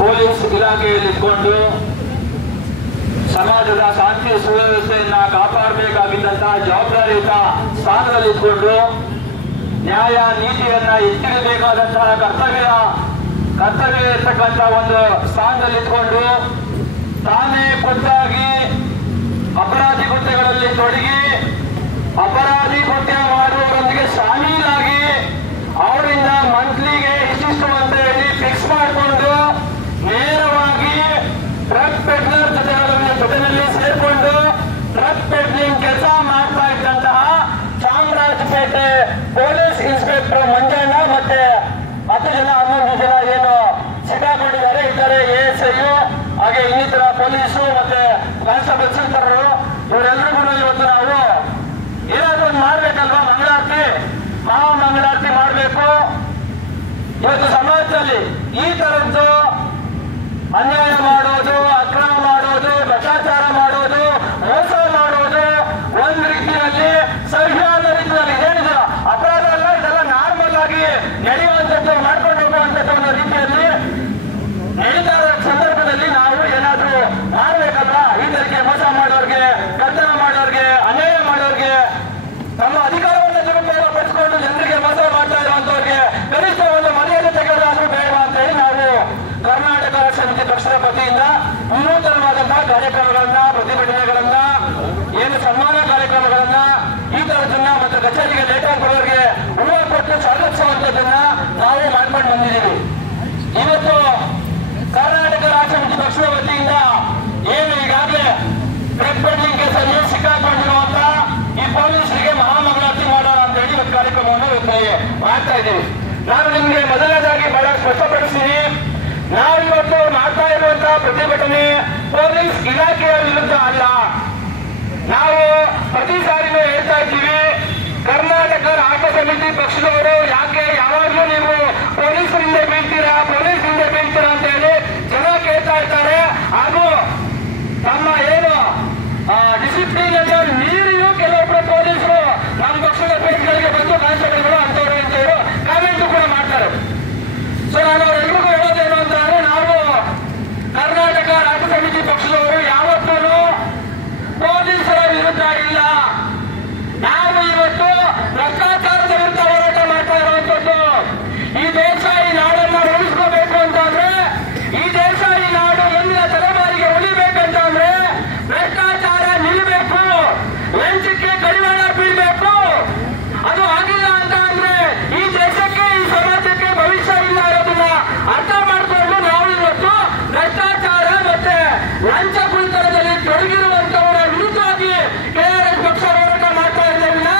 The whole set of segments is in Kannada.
ಪೊಲೀಸ್ ಇಲಾಖೆಯಲ್ಲಿ ಇಟ್ಕೊಂಡು ಸಮಾಜದ ಶಾಂತಿ ಸುವ್ಯವಸ್ಥೆಯನ್ನ ಕಾಪಾಡಬೇಕಾಗಿದ್ದಂತಹ ಜವಾಬ್ದಾರಿಯುತ ಸ್ಥಾನದಲ್ಲಿ ಇಟ್ಕೊಂಡು ನ್ಯಾಯ ನೀತಿಯನ್ನ ಎತ್ತಿಡಬೇಕಾದಂತಹ ಕರ್ತವ್ಯ ಇರ್ತಕ್ಕಂಥ ಒಂದು ಸ್ಥಾನದಲ್ಲಿ ಇಟ್ಕೊಂಡು ತಾನೇ ಖುದ್ದಾಗಿ ಅಪರಾಧಿ ಕೃತ್ಯಗಳಲ್ಲಿ ತೊಡಗಿ ಅಪರಾಧಿ ಕೃತ್ಯ ಮಾಡುವವರೊಂದಿಗೆ ಶಾಮೀಲಾಗಿ ಅವರಿಂದ ಮಂತ್ಲಿಗೆ ಇಷ್ಟಿಷ್ಟು ಅಂತ ಹೇಳಿ ಫಿಕ್ಸ್ ಮಾಡಿಕೊಂಡು ನೇರವಾಗಿ ಡ್ರಗ್ ಪೆಡ್ಲರ್ ಜೊತೆಯಲ್ಲಿ ಸೇರ್ಕೊಂಡು ಡ್ರಗ್ ಪೆಡ್ಲಿಂಗ್ ಕೆಲಸ ಮಾಡ್ತಾ ಇದ್ದಂತಹ ಚಾಮರಾಜಪೇಟೆ ಪೊಲೀಸ್ ಇನ್ಸ್ಪೆಕ್ಟರ್ ಮಂಜಣ್ಣ ಮತ್ತೆ 10 ಜನ 11 ಜನ ಏನು ಸಿಕ್ಕಾಕೊಂಡಿದ್ದಾರೆ ಇದ್ದಾರೆ ASI ಹಾಗೆ ಇನ್ನಿತರ ಪೊಲೀಸು ಮತ್ತೆ ಕಾನ್ಸ್ಟೇಬಲ್ಸ್ ಇರ್ತಾರರು ಇವರೆಲ್ಲರಿಗೂ ಇವತ್ತು ನಾವು ಏನಾದ್ರೂ ಒಂದು ಮಾಡ್ಬೇಕಲ್ವಾ ಮಂಗಳಾರತಿ ಮಾಡಬೇಕು. ಇವತ್ತು ಸಮಾಜದಲ್ಲಿ ಈ ತರದ್ದು ಅನ್ಯಾಯ ಮಾಡೋದು, ಅಕ್ರಮ ಮಾಡೋದು, ಭ್ರಷ್ಟಾಚಾರ ಮಾಡೋದು, ಮೋಸ ಮಾಡೋದು ಒಂದು ರೀತಿಯಲ್ಲಿ ಸರಿಯಾದ ರೀತಿಯಲ್ಲಿ ಏನಿದೆ ಅಪರಾಧ ಅಲ್ಲ, ಇದೆಲ್ಲ ನಾರ್ಮಲ್ ಆಗಿ ನಡೆಯುವಂಥದ್ದು ಮಾಡ್ಕೊಂಡು ಹೋಗುವಂಥದ್ದು ಅನ್ನೋ ರೀತಿಯಲ್ಲಿ ನಡೀತಾ ಇರೋ ಸಂದರ್ಭದಲ್ಲಿ ನಾವು ಏನಾದ್ರೂ ಮಾಡ್ಬೇಕಲ್ವಾ? ಈ ತರಕ್ಕೆ ಮೋಸ ಮಾಡೋರ್ಗೆ, ಕರ್ತನ ಮಾಡೋರ್ಗೆ, ಅನ್ಯಾಯ ಮಾಡೋರ್ಗೆ, ತಮ್ಮ ಅಧಿಕಾರವನ್ನು ದುರುಪಯೋಗ ಪಡಿಸಿಕೊಂಡು ಜನರಿಗೆ ಮೋಸ ಮಾಡ್ತಾ ಇರುವಂತವ್ರಿಗೆ ಕನಿಷ್ಠ ಒಂದು ಮರ್ಯಾದೆ ತೆಗೆಯೋದಾದ್ರೂ ಬೇಡವಾ ಅಂತ ಹೇಳಿ ನಾವು ಕರ್ನಾಟಕ ಸಮಿತಿ ಪಕ್ಷದ ವತಿಯಿಂದ ವಿನೂತನವಾದಂತಹ ಕಾರ್ಯಕ್ರಮಗಳನ್ನ, ಪ್ರತಿಭಟನೆಗಳನ್ನ, ಏನು ಸನ್ಮಾನ ಕಾರ್ಯಕ್ರಮಗಳನ್ನ, ಈ ತರದನ್ನ ಮತ್ತು ಕಚೇರಿಗೆ ಲೇಟ್ ಕೊಡೋರಿಗೆ ಹೂವು ಕೊಟ್ಟು ಸ್ವಾಗತಿಸುವಂತದನ್ನ ನಾವು ಮಾಡ್ಕೊಂಡು ಬಂದಿದ್ದೀವಿ. ಇವತ್ತು ಕರ್ನಾಟಕ ರಾಜ್ಯ ಸಮಿತಿ ಪಕ್ಷದ ವತಿಯಿಂದ ಏನು ಈಗಾಗಲೇ ಡ್ರಗ್ ಪೆಡ್ಲಿಂಗ್ ಕೇಸಲ್ಲಿ ಸಿಕ್ಕಾಕೊಂಡಿರುವಂತ ಈ ಪೊಲೀಸರಿಗೆ ಮಹಾಮಂಗಳಾರತಿ ಮಾಡೋಣ ಅಂತ ಹೇಳಿ ಒಂದು ಕಾರ್ಯಕ್ರಮವನ್ನು ಮಾಡ್ತಾ ಇದ್ದೀವಿ. ನಾನು ನಿಮ್ಗೆ ಮೊದಲನೇದಾಗಿ ಬಹಳ ಸ್ಪಷ್ಟಪಡಿಸ್ತೀನಿ, ನಾವು ಇವತ್ತು ಮಾಡ್ತಾ ಇರುವಂತಹ ಪ್ರತಿಭಟನೆ ಪೊಲೀಸ್ ಇಲಾಖೆಯ ವಿರುದ್ಧ ಅಲ್ಲ. ನಾವು ಪ್ರತಿ ಸಾರಿನೂ ಹೇಳ್ತಾ ಇದ್ದೀವಿ, ಕರ್ನಾಟಕ ರಾಜ್ಯ ಸಮಿತಿ ಪಕ್ಷದವರು ಯಾಕೆ ಯಾವಾಗಲೂ ನೀವು ಪೊಲೀಸರಿಂದ ಬೀಳ್ತೀರಾ ಅಂತ ಹೇಳಿ ಜನ ಕೇಳ್ತಾ ಇರ್ತಾರೆ. ಹಾಗೂ ತಮ್ಮ ಏನು ಡಿಸಿಪ್ಲಿನ್ ಅನ್ನು ಮೀರಿಯೂ ಕೆಲವೊಬ್ಬರು ಪೊಲೀಸರು ನಮ್ಮ ಪಕ್ಷದ ಪೇಜ್ಗಳಿಗೆ ಬಂದು ಕಾನ್ಸ್ಟೇಬಲ್ಗಳು ಅಂತವರು ಕಾಮೆಂಟ್ ಕೂಡ ಮಾಡ್ತಾರೆ. ಸೊ ನಾನು ಅವರೆಲ್ಲರಿಗೂ ಹೇಳೋದೇನು ಅಂತಂದ್ರೆ, ನಾವು ಕರ್ನಾಟಕ ರಾಜ್ಯ ಸಮಿತಿ ಪಕ್ಷದವರು ಯಾವತ್ತೂ ಪೊಲೀಸರ ವಿರುದ್ಧ ಇಲ್ಲ. ನಾವು ಇವತ್ತು ಭ್ರಷ್ಟಾಚಾರದ ವಿರುದ್ಧ ಹೋರಾಟ ಮಾಡ್ತಾ ಇರುವಂತದ್ದು. ಈ ದೇಶ, ಈ ನಾಡನ್ನ ಉಳಿಸ್ಕೋಬೇಕು ಅಂತಂದ್ರೆ, ಈ ದೇಶ, ಈ ನಾಡು ಮುಂದಿನ ತಲೆಮಾರಿಗೆ ಉಳಿಬೇಕಂತಂದ್ರೆ ಭ್ರಷ್ಟಾಚಾರ ನಿಲ್ಲಬೇಕು, ಲಂಚಕ್ಕೆ ಕಡಿವಾಣ ಬೀಳ್ಬೇಕು. ಅದು ಆಗಿಲ್ಲ ಅಂತ ಅಂದ್ರೆ ಈ ದೇಶಕ್ಕೆ, ಈ ಸಮಾಜಕ್ಕೆ ಭವಿಷ್ಯ ಇಲ್ಲ ಇರೋದನ್ನ ಅರ್ಥ ಮಾಡಿಕೊಂಡು ನಾವು ಇವತ್ತು ಭ್ರಷ್ಟಾಚಾರ ಮತ್ತೆ ಲಂಚ ಕುಳಿತನದಲ್ಲಿ ತೊಡಗಿರುವಂತವರ ವಿರುದ್ಧವಾಗಿ KRS ಪಕ್ಷ ಹೋರಾಟ ಮಾಡ್ತಾ ಇದ್ದೇವೆ.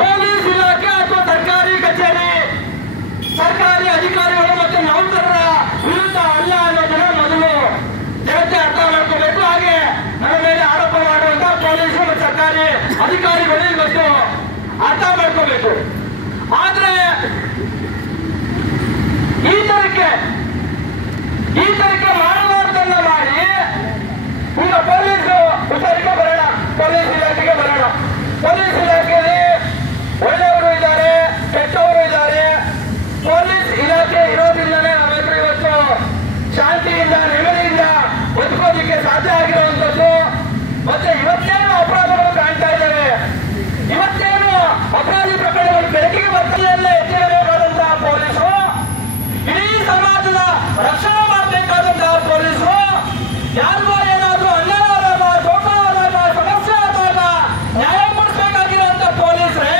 ಪೊಲೀಸ್ ಇಲಾಖೆ ಅಥವಾ ಸರ್ಕಾರಿ ಕಚೇರಿ, ಸರ್ಕಾರಿ ಅಧಿಕಾರಿಗಳು ಮತ್ತು ನೌಕರರ ವಿರುದ್ಧ ಅಲ್ಲ ಅನ್ನೋದನ್ನ ಮೊದಲು ಜನತೆ ಅರ್ಥ ಮಾಡ್ಕೋಬೇಕು. ಹಾಗೆ ನಮ್ಮ ಮೇಲೆ ಆರೋಪ ಮಾಡುವಂತಹ ಪೊಲೀಸರು ಮತ್ತು ಸರ್ಕಾರಿ ಅಧಿಕಾರಿಗಳು ಇವತ್ತು ಅರ್ಥ ಮಾಡ್ಕೋಬೇಕು. ಆದ್ರೆ ಈ ತರಕ್ಕೆ ಮಾಡಬಾರ್ದನ್ನ ಮಾಡಿ ಈಗ ಪೊಲೀಸ್ ವಿಚಾರಕ್ಕೆ ಬರೋಣ, ಪೊಲೀಸ್ ಇಲಾಖೆಗೆ ಬರೋಣ. ಪೊಲೀಸ್ ಇಲಾಖೆಯಲ್ಲಿ ಒಳ್ಳೆಯವರು ಇದ್ದಾರೆ, ಕೆಟ್ಟವರು ಇದ್ದಾರೆ. ಪೊಲೀಸ್ ಇಲಾಖೆ ಇರೋದ್ರಿಂದಲೇ ನಾವೆಲ್ಲರೂ ಇವತ್ತು ಶಾಂತಿಯಿಂದ, ನೆಮ್ಮದಿಯಿಂದ ಬದುಕೋದಿಕ್ಕೆ ಸಾಧ್ಯ ಆಗಿರುವಂತದ್ದು. ಮತ್ತೆ ಇವತ್ತೇನು ಅಪರಾಧಗಳು ಕಾಣ್ತಾ ಇದ್ದಾವೆ, ಇವತ್ತೇನು ಅಪರಾಧಿ ಪ್ರಕರಣಗಳು ಬೆಳಕಿಗೆ ಬರ್ತದೆಯಲ್ಲ ಎಚ್ಚರಬೇಕಾದಂತಹ ಪೊಲೀಸರು, ಇಡೀ ಸಮಾಜದ ರಕ್ಷಣೆ ಮಾಡಬೇಕಾದಂತಹ ಪೊಲೀಸರು, ಯಾರಿಗೂ ಏನಾದ್ರೂ ಅನ್ಯಾಯ ಆದಾಗ, ದೋಷ ಆದಾಗ, ಸಮಸ್ಯೆ ಆದಾಗ ನ್ಯಾಯ ಕೊಡಿಸಬೇಕಾಗಿರುವಂತಹ ಪೊಲೀಸರೇ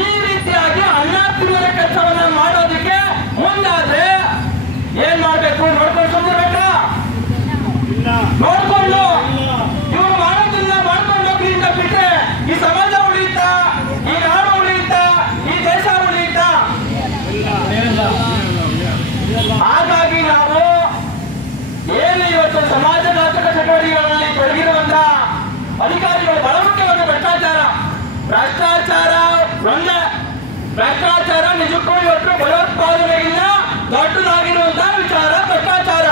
ಈ ರೀತಿಯಾಗಿ ಅನ್ನ ತಿನ್ನುವ ಕೆಲಸವನ್ನ ಮಾಡೋದಕ್ಕೆ ಮುಂದಾದ್ರೆ ಏನ್ ಮಾಡ್ಬೇಕು? ನೋಡ್ಕೊಂಡು ಸುಮ್ಮನಿರ್ಬೇಕಾ? ನೋಡ್ಕೊಂಡು ಇವರು ಮಾಡೋದನ್ನ ಮಾಡ್ಕೊಂಡು ಹೋಗ್ಲಿಂದ ಬಿಟ್ಟರೆ ಈ ಸಮಾಜ ಉಳಿಯುತ್ತಾ, ಈ ನಾಡು ಉಳಿಯುತ್ತಾ, ಈ ದೇಶ ಉಳಿಯುತ್ತಾ? ಹಾಗಾಗಿ ನಾವು ಏನು ಇವತ್ತು ಸಮಾಜಘಾತಕ ಚಟುವಟಿಕೆಗಳಲ್ಲಿ ತೊಡಗಿರುವಂತಹ ಅಧಿಕಾರಿಗಳು ಬಹಳ ಮುಖ್ಯವಾಗಿ ಭ್ರಷ್ಟಾಚಾರ ಒಂದೇ. ಭ್ರಷ್ಟಾಚಾರ ನಿಜಕ್ಕೂ ಇವತ್ತು ಭಯೋತ್ಪಾದನೆಗಿಂತ ದೊಡ್ಡದಾಗಿರುವಂತಹ ವಿಚಾರ ಭ್ರಷ್ಟಾಚಾರ.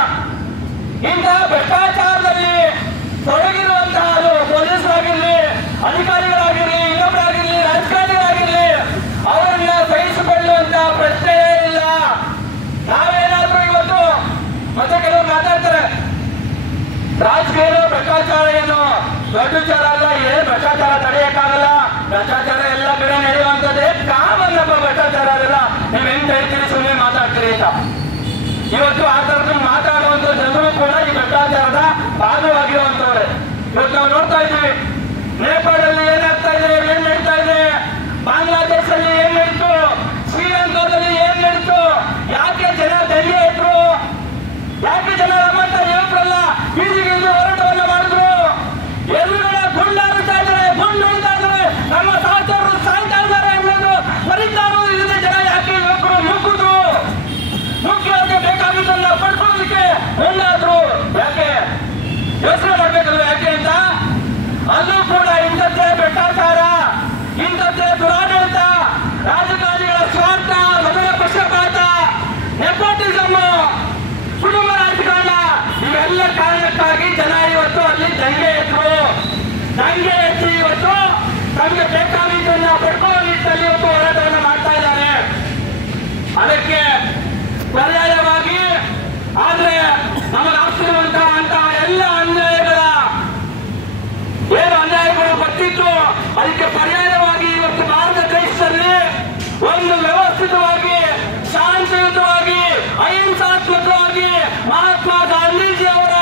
ಇಂತಹ ಭ್ರಷ್ಟಾಚಾರದಲ್ಲಿ ತೊಡಗಿರುವಂತಹ ಪೊಲೀಸರಾಗಿರ್ಲಿ, ಅಧಿಕಾರಿಗಳಾಗಿರ್ಲಿ, ಇನ್ನೊಬ್ಬರಾಗಿರ್ಲಿ, ರಾಜಕಾರಣಿಗಳಾಗಿರ್ಲಿ, ಅವರನ್ನ ಸಹಿಸಿಕೊಳ್ಳುವಂತಹ ಪ್ರಶ್ನೆಯೇ ಇಲ್ಲ. ಇವತ್ತು ಆ ತರದ ಮಾತಾಡುವಂತ ಜನರು ಕೂಡ ಈ ಭ್ರಷ್ಟಾಚಾರದ ಭಾಗವಾಗಿರುವಂತವ್ರೆ. ಇವತ್ತು ನಾವು ನೋಡ್ತಾ ಇದ್ದೀವಿ ನೇಪಾಳದಲ್ಲಿ ಏನಾಗ್ತಾ ಇದೆ, ಏನ್ ನಡೀತಾ ಇದೆ, ಬಾಂಗ್ಲಾದೇಶದಲ್ಲಿ ಏನ್ ನಡೀತು, ಶ್ರೀಲಂಕಾದಲ್ಲಿ ಏನ್ ನಡೀತು, ಯಾಕೆ ಜನ ದಂಗೆ ಇಟ್ರು, ಯಾಕೆ ಜನ ನಮ್ಮಂತ ಯುವಕರಲ್ಲ ಬೀದಿಗೆ ಹೋರಾಟವನ್ನ ಮಾಡಿದ್ರು, ಎದುರುಗಡೆ ಗುಂಡಾಡ್ತಾ ಇದ್ದಾರೆ, ಗುಂಡುಡ್ತಾ ಇದ್ದಾರೆ, ನಮ್ಮ ಸಹಚರರು ಸಾಯ್ತಾ ಇದ್ದಾರೆ ಅನ್ನೋದು ಪರಿಜ್ಞಾನ ಇಲ್ಲದೆ ಜನ ಯಾಕೆ ಯುವಕರು ನುಗ್ಗಿದ್ರು, ಮುಖ್ಯವಾಗಿ ಬೇಕಾಗಿದ್ದನ್ನ ಪಡ್ಕೊಳ್ಳೋದಕ್ಕೆ ಮುಂದಾದ್ರು. ಯಾಕೆ ಯೋಚನೆ ಮಾಡ್ಬೇಕಲ್ಲ ಯಾಕೆ ಅಂತ. ಅಲ್ಲೂ ಕೂಡ ಇಂಥದ್ದೇ ಭ್ರಷ್ಟಾಚಾರ, ಇಂಥದ್ದೇ ದುರಾಡಳಿತ, ರಾಜಕಾರಣಿಗಳ ಸ್ವಾರ್ಥ, ಮೊದಲ ಪಕ್ಷಪಾತ, ನೆಪೋಟಿಸಮ್, ಕುಟುಂಬ ರಾಜಕಾರಣ, ಇವೆಲ್ಲ ಕಾರಣಕ್ಕಾಗಿ ಜನ ಇವತ್ತು ಅಲ್ಲಿ ದಂಗೆ ಎತ್ತಿ ಇವತ್ತು ತಮಗೆ ಬೇಕಾಗಿದ್ದನ್ನ ಪಡ್ಕೊಳ್ಳೋ ನಿಟ್ಟಿನಲ್ಲಿ ಇವತ್ತು ಹೋರಾಟವನ್ನು ಮಾಡ್ತಾ ಇದ್ದಾರೆ. ಅದಕ್ಕೆ ಪರ್ಯಾಯವಾಗಿ ಆದ್ರೆ ನಮಗಾಗ್ತಿರುವಂತಹ ಎಲ್ಲ ಅನ್ಯಾಯಗಳು ಗೊತ್ತಿತ್ತು. ಅದಕ್ಕೆ ಪರ್ಯಾಯವಾಗಿ ಇವತ್ತು ಭಾರತ ದೇಶದಲ್ಲಿ ಒಂದು ವ್ಯವಸ್ಥಿತವಾಗಿ, ಶಾಂತಿಯುತವಾಗಿ, ಅಹಿಂಸಾತ್ಮಕವಾಗಿ ಮಹಾತ್ಮ ಗಾಂಧೀಜಿ ಅವರ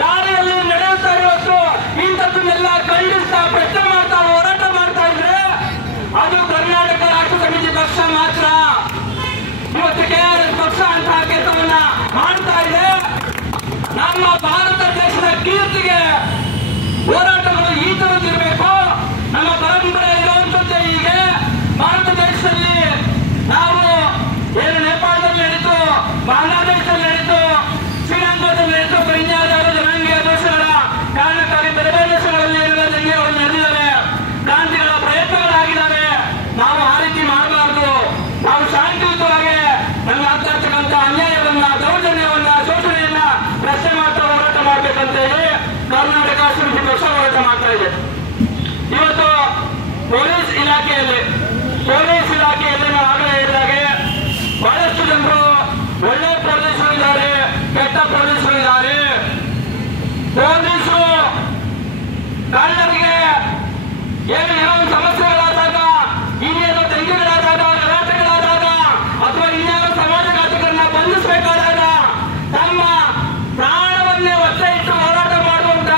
ದಾರಿಯಲ್ಲಿ ನಡೆಯುತ್ತಾ ಇವತ್ತು ಇಂಥದ್ದನ್ನೆಲ್ಲ ಖಂಡಿಸ್ತಾ ಪ್ರಶ್ನೆ ಮಾಡ್ತಾ ಹೋರಾಟ ಮಾಡ್ತಾ ಇದ್ರೆ ಅದು ಕರ್ನಾಟಕ ರಾಷ್ಟ್ರ ಸಮಿತಿ ಪಕ್ಷ ಮಾತ್ರ. ಇವತ್ತು ಕೆಆರ್ಎಸ್ ಪಕ್ಷ ಅಂತ ಕೆಲಸವನ್ನ ಮಾಡ್ತಾ ಇದೆ. ನಮ್ಮ ಭಾರತ ದೇಶದ ಕೀರ್ತಿಗೆ ಹೋರಾಟಗಳು ಈ ತರದಿರಬೇಕು. ನಮ್ಮ ಪರಂಪರೆ ಇರುವಂತದ್ದೇ ಹೀಗೆ. ಭಾರತ ದೇಶದಲ್ಲಿ ನಾವು ಏನು ನೇಪಾಳದಲ್ಲಿ ನಡೀತು, ಬಾಂಗ್ಲಾದೇಶದಲ್ಲಿ ನಡೀತು, ಶ್ರೀಲಂಕಾದಲ್ಲಿ ನಡೀತು, ಕನ್ಯಾದಾರ ಜನಾಂಗೀಯ ದೋಷಗಳ ಕಾರಣಕ್ಕಾಗಿ ಬೇರೆ ಬೇರೆ ದೇಶಗಳಲ್ಲಿ ಏನೆಲ್ಲ ದಂಗೆಗಳು ನಡೆದಿದ್ದಾವೆ, ಕ್ರಾಂತಿಗಳ ಪ್ರಯತ್ನಗಳಾಗಿದ್ದಾವೆ. ನಾವು ಆ ರೀತಿ ಮಾಡಬಾರ್ದು. ನಾವು ಶಾಂತಿಯುತವಾಗಿ ನಮ್ಗೆ ಆಗ್ತಾ ಇರ್ತಕ್ಕಂಥ ಅನ್ಯಾಯವನ್ನ, ದೌರ್ಜನ್ಯವನ್ನ, ಶೋಷಣೆಯನ್ನ ಪ್ರಶ್ನೆ ಮಾಡ್ತಾ ಹೋರಾಟ ಮಾಡ್ಬೇಕಂತ ಹೇಳಿ ಕರ್ನಾಟಕ ಸಮಿತಿ ಪಕ್ಷ ಹೋರಾಟ ಮಾಡ್ತಾ ಇದೆ. ಇವತ್ತು ಪೊಲೀಸ್ ಇಲಾಖೆಯಲ್ಲಿ ನಾವು ಆಗಲೇ ಹೇಳಿದಾಗೆ ಬಹಳಷ್ಟು ಜನರು ಒಳ್ಳೆ ಪೊಲೀಸರು ಇದ್ದಾರೆ, ಕೆಟ್ಟ ಪೊಲೀಸರು ಇದ್ದಾರೆ. ಪೊಲೀಸರು ಕಳ್ಳರಿಗೆ ಏನೋ ಒಂದು ಸಮಸ್ಯೆಗಳಾದಾಗ, ಇನ್ನೇನೋ ದಂಗೆಗಳಾದಾಗ, ಗಲಾಟೆಗಳಾದಾಗ, ಅಥವಾ ಇನ್ನೇನೋ ಸಮಾಜಘಾತಕರನ್ನ ಬಂಧಿಸಬೇಕಾದಾಗ ತಮ್ಮ ಪ್ರಾಣವನ್ನೇ ಒತ್ತೆ ಇಟ್ಟು ಹೋರಾಟ ಮಾಡುವಂತ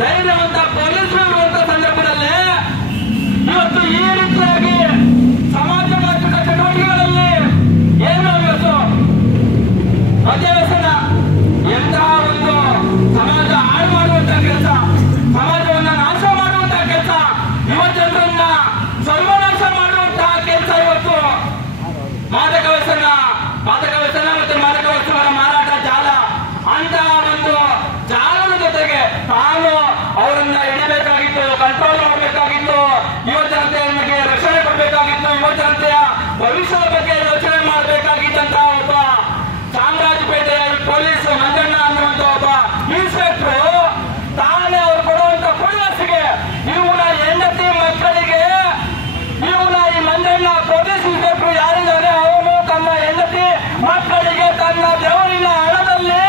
ಧೈರ್ಯವಂತ ಪೊಲೀಸರು ಇರುವಂತ ಸಂದರ್ಭದಲ್ಲಿ ಇವತ್ತು ಈ ರೀತಿಯಾಗಿ ಸಮಾಜಘಾತಕ ಚಟುವಟಿಕೆಗಳಲ್ಲಿ ಏನು ಇವತ್ತು ಮದ್ಯವ್ಯಸನ, ಎಂತಹ ಒಂದು ಸಮಾಜ ಹಾಳು ಮಾಡುವಂತಹ ಕೆಲಸ, ಸಮಾಜವನ್ನ ನಾಶ ಮಾಡುವಂತಹ ಕೆಲಸ, ಯುವ ಜನರನ್ನ ಸರ್ವನಾಶ ಮಾಡುವಂತಹ ಕೆಲಸ ಇವತ್ತು ಮಾದಕ ವ್ಯಸನ ಮತ್ತು ಮಾದಕ ವಸ್ತುಗಳ ಮಾರಾಟ ಜಾಲ, ಅಂತಹ ಒಂದು ಜಾಲದ ಜೊತೆಗೆ ತಾನು ಅವರನ್ನ ಹಿಡಿಬೇಕಾಗಿತ್ತು, ಕಂಟ್ರೋಲ್ ಮಾಡಬೇಕಾಗಿತ್ತು, ಯುವ ಜನತೆಯ ರಕ್ಷಣೆ ಕೊಡಬೇಕಾಗಿತ್ತು, ಯುವ ಜನತೆಯ ಭವಿಷ್ಯದ ಬಗ್ಗೆ ಯೋಚನೆ ಮಾಡಬೇಕಾಗಿದ್ದಂತಹ ಒಬ್ಬ ಚಾಮರಾಜಪೇಟೆಯ ಪೊಲೀಸ್ ಮಂಜಣ್ಣ ಅನ್ನುವಂತ ಒಬ್ಬ ಇನ್ಸ್ಪೆಕ್ಟರ್ ತಾನೇ ಅವರು ಕೊಡುವಂತ ಪೊಲೀಸ್ಗೆ ಇವನ ಹೆಂಡತಿ ಮಕ್ಕಳಿಗೆ ಈ ಮಂಜಣ್ಣ ಪೊಲೀಸ್ ಇನ್ಸ್ಪೆಕ್ಟರ್ ಯಾರಿದ್ದಾರೆ ಅವನು ತನ್ನ ಹೆಂಡತಿ ಮಕ್ಕಳಿಗೆ ತನ್ನ ಬೆವರಿನ ಹಣದಲ್ಲಿ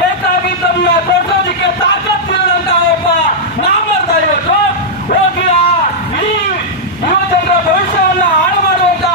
ಬೇಕಾಗಿದ್ದನ್ನ ಕೊಡ್ಸೋದಕ್ಕೆ ತಾಕತ್ತಿರುವಂತಹ ಒಬ್ಬ ನಾಮರ್ದ ಇವತ್ತು ಹೋಗಿ ಇಡೀ ಯುವ ಜನರ ಭವಿಷ್ಯವನ್ನ ಹಾಳು ಮಾಡುವಂತ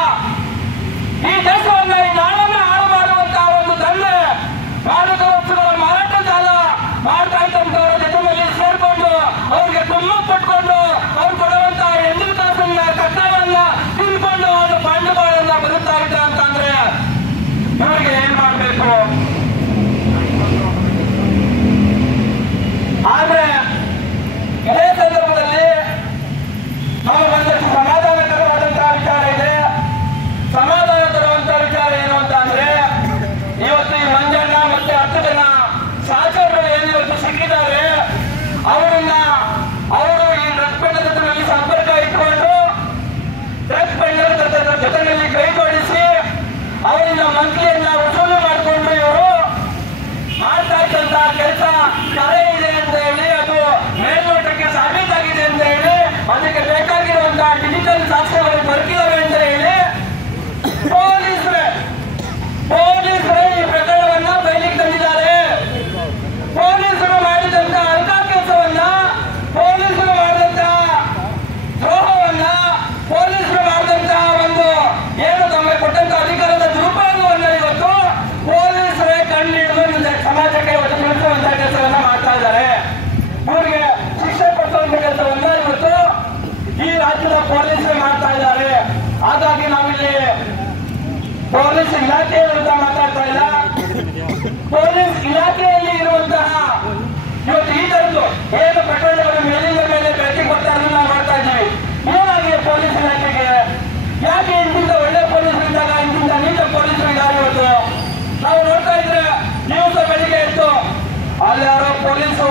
ಪೊಲೀಸು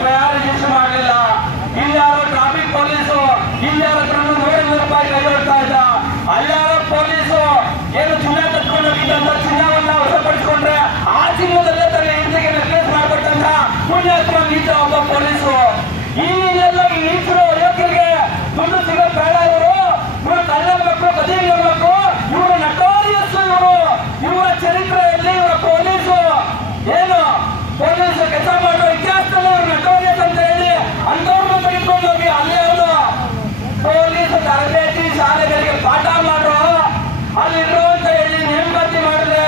FIR ರಿಜಿಸ್ಟರ್ ಮಾಡಲಿಲ್ಲ. ಇಲ್ಲಾರೋ ಟ್ರಾಫಿಕ್ ಪೊಲೀಸು ಇಲ್ಲಾರ ₹100 ಕೈ ಹೊಡ್ತಾ ಇದ್ದ. ಅಲ್ಲಾರೋ ಪೊಲೀಸು ಏನು ಚಿನ್ನ ಕಟ್ಕೊಂಡು ಹೋಗಿದ್ದಂತ ಚಿನ್ನವನ್ನ ವಶಪಡಿಸಿಕೊಂಡ್ರೆ ಆ ಚಿನ್ನದಲ್ಲೇ ತನ್ನ ಹೆಂಡತಿಗೆ ನೆಕ್ಲೇಸ್ ಮಾಡ್ಕೊಟ್ಟಂತ ಪುಣ್ಯಾತ್ಮ ನೀಚ ಒಬ್ಬ ಪೊಲೀಸು. ಈಗೆಲ್ಲ ಈ ನೀಚರು ಯೋಗ್ಯರಿಗೆ ದುಡ್ಡು ಸಿಗೋ ಬೇಡ. ಇವರು ಕಳ್ಳ ಮಕ್ಕಳು, ಗದಿಯ ಮಕ್ಕಳು, ಇವರು ನಟೋರಿಯಸ್. ಇವರ ಚರಿತ್ರೆಯಲ್ಲಿ ಇವರ ಪೊಲೀಸು ಏನು ಪೊಲೀಸ್ ಕೆಲಸ ಮಾಡುವ ಇತಿಹಾಸದಲ್ಲಿ ಇವರು ನಟೋರಿಯಸ್ ಅಂತ ಹೇಳಿ ಅಂತವ್ರನ್ನ ತೆಗೆದುಕೊಂಡು ಹೋಗಿ ಅಲ್ಲಿ ಅವರು ಪೊಲೀಸ್ ತರಬೇತಿ ಶಾಲೆಗಳಿಗೆ ಪಾಠ ಮಾಡೋ ಅಲ್ಲಿರೋ ಅಂತ ಹೇಳಿ ನೇಮಕಾತಿ ಮಾಡಿದ್ರೆ